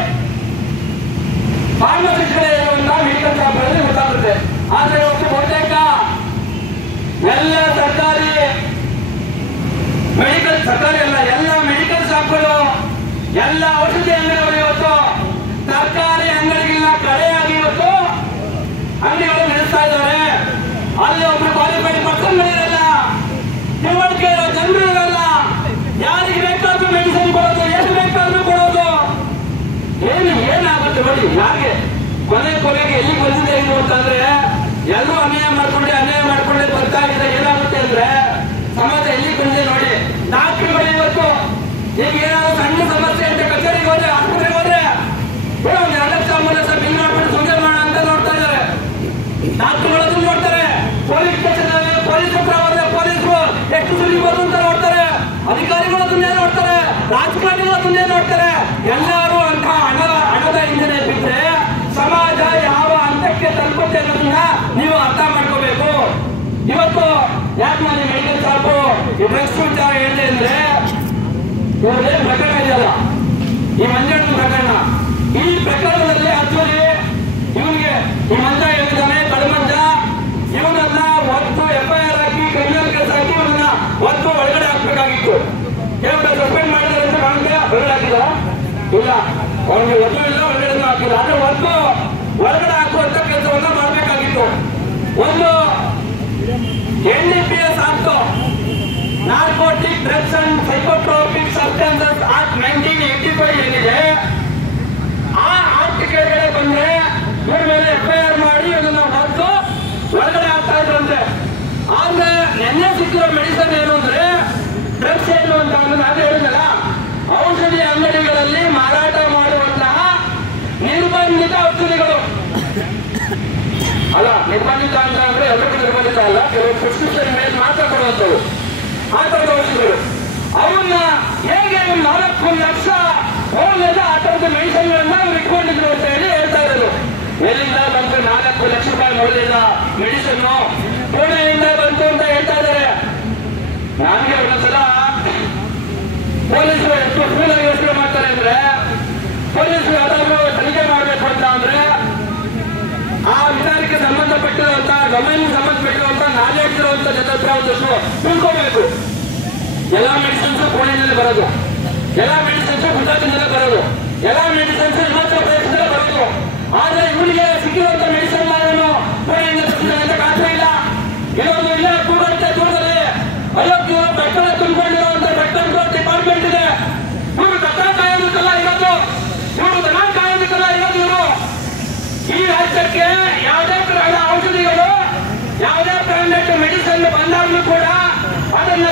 ಫಾರ್ಮಸಿಸ್ಟ್ಗಳೇ ಇರುವಂತಹ ಮೆಡಿಕಲ್ ಶಾಪ್ಗಳಲ್ಲಿ ಗೊತ್ತಾಗುತ್ತೆ. ಆದ್ರೆ ಇವತ್ತು ಬಹುತೇಕ ಎಲ್ಲ ಸರ್ಕಾರಿ ಅಲ್ಲ, ಎಲ್ಲ ಮೆಡಿಕಲ್ ಶಾಪ್ಗಳು, ಎಲ್ಲ ಔಷಧಿ ಅಂಗಡಿಗಳು ಇವತ್ತು ಸರ್ಕಾರಿ ಅಂಗಡಿಗಿಲ್ಲ ಕಡೆಯಾಗಿ ಇವತ್ತು ಅಂಗಡಿಗಳು ನಡೆಸ್ತಾ ಇದ್ದಾರೆ. ಅಲ್ಲಿ ಒಬ್ರು ಕ್ವಾಲಿಫೈಡ್ ಪರ್ಸನ್ಗಳಿರಲ್ಲ, ತಿಳುವಳಿಕೆ ಇರೋ ಜನರು ಇರಲ್ಲ. ಯಾರಿಗೆ ಬೇಕಾದ್ರೂ ಮೆಡಿಸಿನ್ ಕೊಡೋದು, ಎಷ್ಟು ಬೇಕಾದ್ರೂ ಕೊಡೋದು. ಏನಾಗುತ್ತೆ ನೋಡಿ, ಯಾಕೆ ಕೊನೆಗೆ ಎಲ್ಲಿಗೆ ಬಂದಿದೆ ಇದು ಅಂತಂದ್ರೆ, ಎಲ್ಲರೂ ಅನ್ಯಾಯ ಮಾಡ್ಕೊಂಡೆ ಬರ್ತಾ ಇದ್ರೆ ಏನಾಗುತ್ತೆ ಅಂದ್ರೆ ಸಮಾಜ ಎಲ್ಲಿಗೆ ಬಂದಿದೆ ನೋಡಿ. ಡಾಕ್ಟರ್ಗಳು ಇವತ್ತು ಈಗ ಏನಾದ್ರು ಸಣ್ಣ ಸಮಸ್ಯೆ ಅಂತ ಕಚೇರಿಗೆ ಹೋದ್ರೆ, ಆಸ್ಪತ್ರೆಗೆ ಹೋದ್ರೆ ಒಂದು 2 ಲಕ್ಷ 3 ಲಕ್ಷ ಬಿಲ್ ಮಾಡ್ಬಿಟ್ಟು ಸುಮ್ಮನೆ ಮಾಡೋಣ ಅಂತ ನೋಡ್ತಾ ಇದ್ದಾರೆ. ಡಾಕ್ಟರ್ಗಳು ಅದನ್ನು ನೋಡ್ತಾರೆ. ಪೊಲೀಸ್ ಸ್ಟೇಷನ್ ಪೊಲೀಸ್ ಹತ್ರ ಹೋದ್ರೆ ಪೊಲೀಸರು ಎಷ್ಟು ಸುಲಿಬೋದು ಅಂತ ನೋಡ್ತಾರೆ. ಅಧಿಕಾರಿಗಳು ಅದನ್ನೇ ನೋಡ್ತಾರೆ, ರಾಜಕಾರಣಿಗಳು ಅದನ್ನೇ ನೋಡ್ತಾರೆ. ಎಲ್ಲರೂ ಅಂತ ಹಣದ ಹಿಂದೆ ಬಿಟ್ಟರೆ ಸಮಾಜ ಯಾವ ಹಂತಕ್ಕೆ ತಲುಪುತ್ತೆ ಅನ್ನೋದನ್ನ ನೀವು ಅರ್ಥ ಮಾಡ್ಕೋಬೇಕು. ಇವತ್ತು ಯಾಕೆ ನಾನು ಮೆಡಿಕಲ್ ಶಾಪು ಈ ಡ್ರಗ್ಸ್ ವಿಚಾರ ಹೇಳಿದೆ ಅಂದ್ರೆ, ಇವ್ರದೇನು ಪ್ರಕರಣ ಇದೆಯಲ್ಲ, ಈ ಮಂಜಣ್ಣ ಪ್ರಕರಣ, ಈ ಪ್ರಕರಣದಲ್ಲಿ ಆಕ್ಚುಲಿ ಇವನಿಗೆ ಈ ಮಂಜ ಹೇಳಿದ್ದಾನೆ, ಕಳಮಂಜ, ಇವನನ್ನ ಒತ್ತು FIR ಹಾಕಿ ಕ್ರಿಮಿನಲ್ ಕೇಸ್ ಹಾಕಿ ಇವನನ್ನ ಒತ್ತು ಒಳಗಡೆ ಹಾಕ್ಬೇಕಾಗಿತ್ತು. ಕೇವಲ ಸಸ್ಪೆಂಡ್ ಮಾಡಿದ್ರೆ ಅಂತ ಕಾಣುತ್ತೆ, ಹೊರಗಡೆ ಹಾಕಿದ ಇಲ್ಲ, ಅವನಿಗೆ ಒತ್ತು ಇಲ್ಲ, ಹೊರಗಡೆ ಹಾಕಿಲ್ಲ. ಆದ್ರೆ ಒತ್ತು ಒಳಗಡೆ ಹಾಕುವಂತ ಕೆಲಸವನ್ನ ಮಾಡಬೇಕಾಗಿತ್ತು. ಒಂದು NDPS act, narcotic drugs and psychotropic substances act 1985 ಏನಿದೆ, ಆ ಆಕ್ಟ್ ಕೆಳಗಡೆ ಬಂದ್ರೆ ಇವ್ರ ಮೇಲೆ FIR ಮಾಡಿ ಅದನ್ನ ಹೊತ್ತು ಒಳಗಡೆ ಆಗ್ತಾ ಇದ್ರಂತೆ. ಆದ್ರೆ ನೆನ್ನೆ ಸಿಕ್ಕಿರೋ ಮೆಡಿಸಿನ್ ಏನು ಅಂದ್ರೆ, ಡ್ರಗ್ಸ್ ಏನು ಅಂತ ನಾನು ಹೇಳಿದಲ್ಲ, ಔಷಧಿ ಅಂಗಡಿಗಳಲ್ಲಿ ಮಾರಾಟ ಮಾಡುವಂತಹ ನಿರ್ಬಂಧಿತ ಔಷಧಿಗಳು ಅಲ್ಲ. ನಿರ್ಬಂಧಿತ ಅಂತ ಅಂದ್ರೆ ಎಲ್ಲರಿಗೂ ನಿರ್ಬಂಧಿತ ಅಲ್ಲ, ಕೆಲವು ಪ್ರಿಸ್ಕ್ರಿಪ್ಷನ್ ಮೇಲೆ ಮಾತ್ರ ಕೊಡುವಂಥವು ಆ ಥರದ ಔಷಧಿಗಳು. ಅವನ್ನ ಹೇಗೆ 4 ಲಕ್ಷ ಹೋಗಲಿಲ್ಲ ಆ ಥರದ ಮೆಡಿಸಿನ್ಗಳನ್ನ ಅವ್ರು ಇಟ್ಕೊಂಡಿದ್ರು ಅಂತ ಹೇಳಿ ಹೇಳ್ತಾ ಇರೋದು. ಎಲ್ಲಿಂದ ಬಂತು 4 ಲಕ್ಷ ರೂಪಾಯಿ ಮೌಲ್ಯದ ಮೆಡಿಸಿನ್, ಪುಣೆಯಿಂದ ಬಂತು ಅಂತ ಹೇಳ್ತಾ ಇದ್ದಾರೆ. ನನಗೆ ಒಂದೊಂದ್ಸಲ ಪೊಲೀಸರು ಎಷ್ಟು ಫೂಲಾಗಿ ಯೋಚನೆ ಮಾಡ್ತಾರೆ ಅಂದ್ರೆ, ಪೊಲೀಸರು ಯಾವ್ದಾದ್ರು ತನಿಖೆ ಮಾಡಬೇಕು ಅಂತ ಅಂದ್ರೆ ಆ ವಿಚಾರಕ್ಕೆ ಸಂಬಂಧಪಟ್ಟಿರುವಂತಹ ಡೊಮೈನ್ಗೆ ಸಂಬಂಧಪಟ್ಟಿರುವಂತಹ ನಾಲೆಡ್ಜ್ ಇರುವಂತ ಜನರ ಹತ್ರ ಒಂದಷ್ಟು ತಿಳ್ಕೋಬೇಕು. ಎಲ್ಲಾ ಮೆಡಿಸಿನ್ಸ್ ಪುಣೆಯಿಂದಲೇ ಬರೋದು, ಎಲ್ಲಾ ಮೆಡಿಸಿನ್ಸ್ ಗುಜರಾತಿಂದಲೇ ಬರೋದು, ಎಲ್ಲಾ ಮೆಡಿಸಿನ್ಸ್ ಹಿಮಾಚಲ ಪ್ರದೇಶದಲ್ಲೇ ಬರೋದು. ಆದ್ರೆ ಇವನಿಗೆ ಸಿಕ್ಕಿರುವಂತ ಮೆಡಿಸಿನ್ ಪುಣೆಯಿಂದ ತಂದಿದ್ದಾರೆ ಅಂತ ಖಾತ್ರಿ ಇಲ್ಲ. ಇನ್ನೊಂದು ಇಲ್ಲ ದೂರದಲ್ಲಿ 50 ಬೆಟ್ಟದ ತುಂಬಿಕೊಂಡಿರುವಂತ ಬೆಟ್ಟದ ಡಿಪಾರ್ಟ್ಮೆಂಟ್ ಇದೆ. ಇವರು ದತ್ತ ಕಾಯೋದಕ್ಕೆಲ್ಲ ಇರೋದು, ಇವರು ದನ ಕಾಯೋದಕ್ಕೆಲ್ಲ ಇರೋದು. ಇವರು ಈ ರಾಜ್ಯಕ್ಕೆ ಯಾವುದೇ ತರಹದ ಔಷಧಿಗಳು, ಯಾವುದೇ ಬ್ರಾಂಡೆಡ್ ಮೆಡಿಸಿನ್ ಬಂದಾಗಲೂ ಕೂಡ ಅದನ್ನ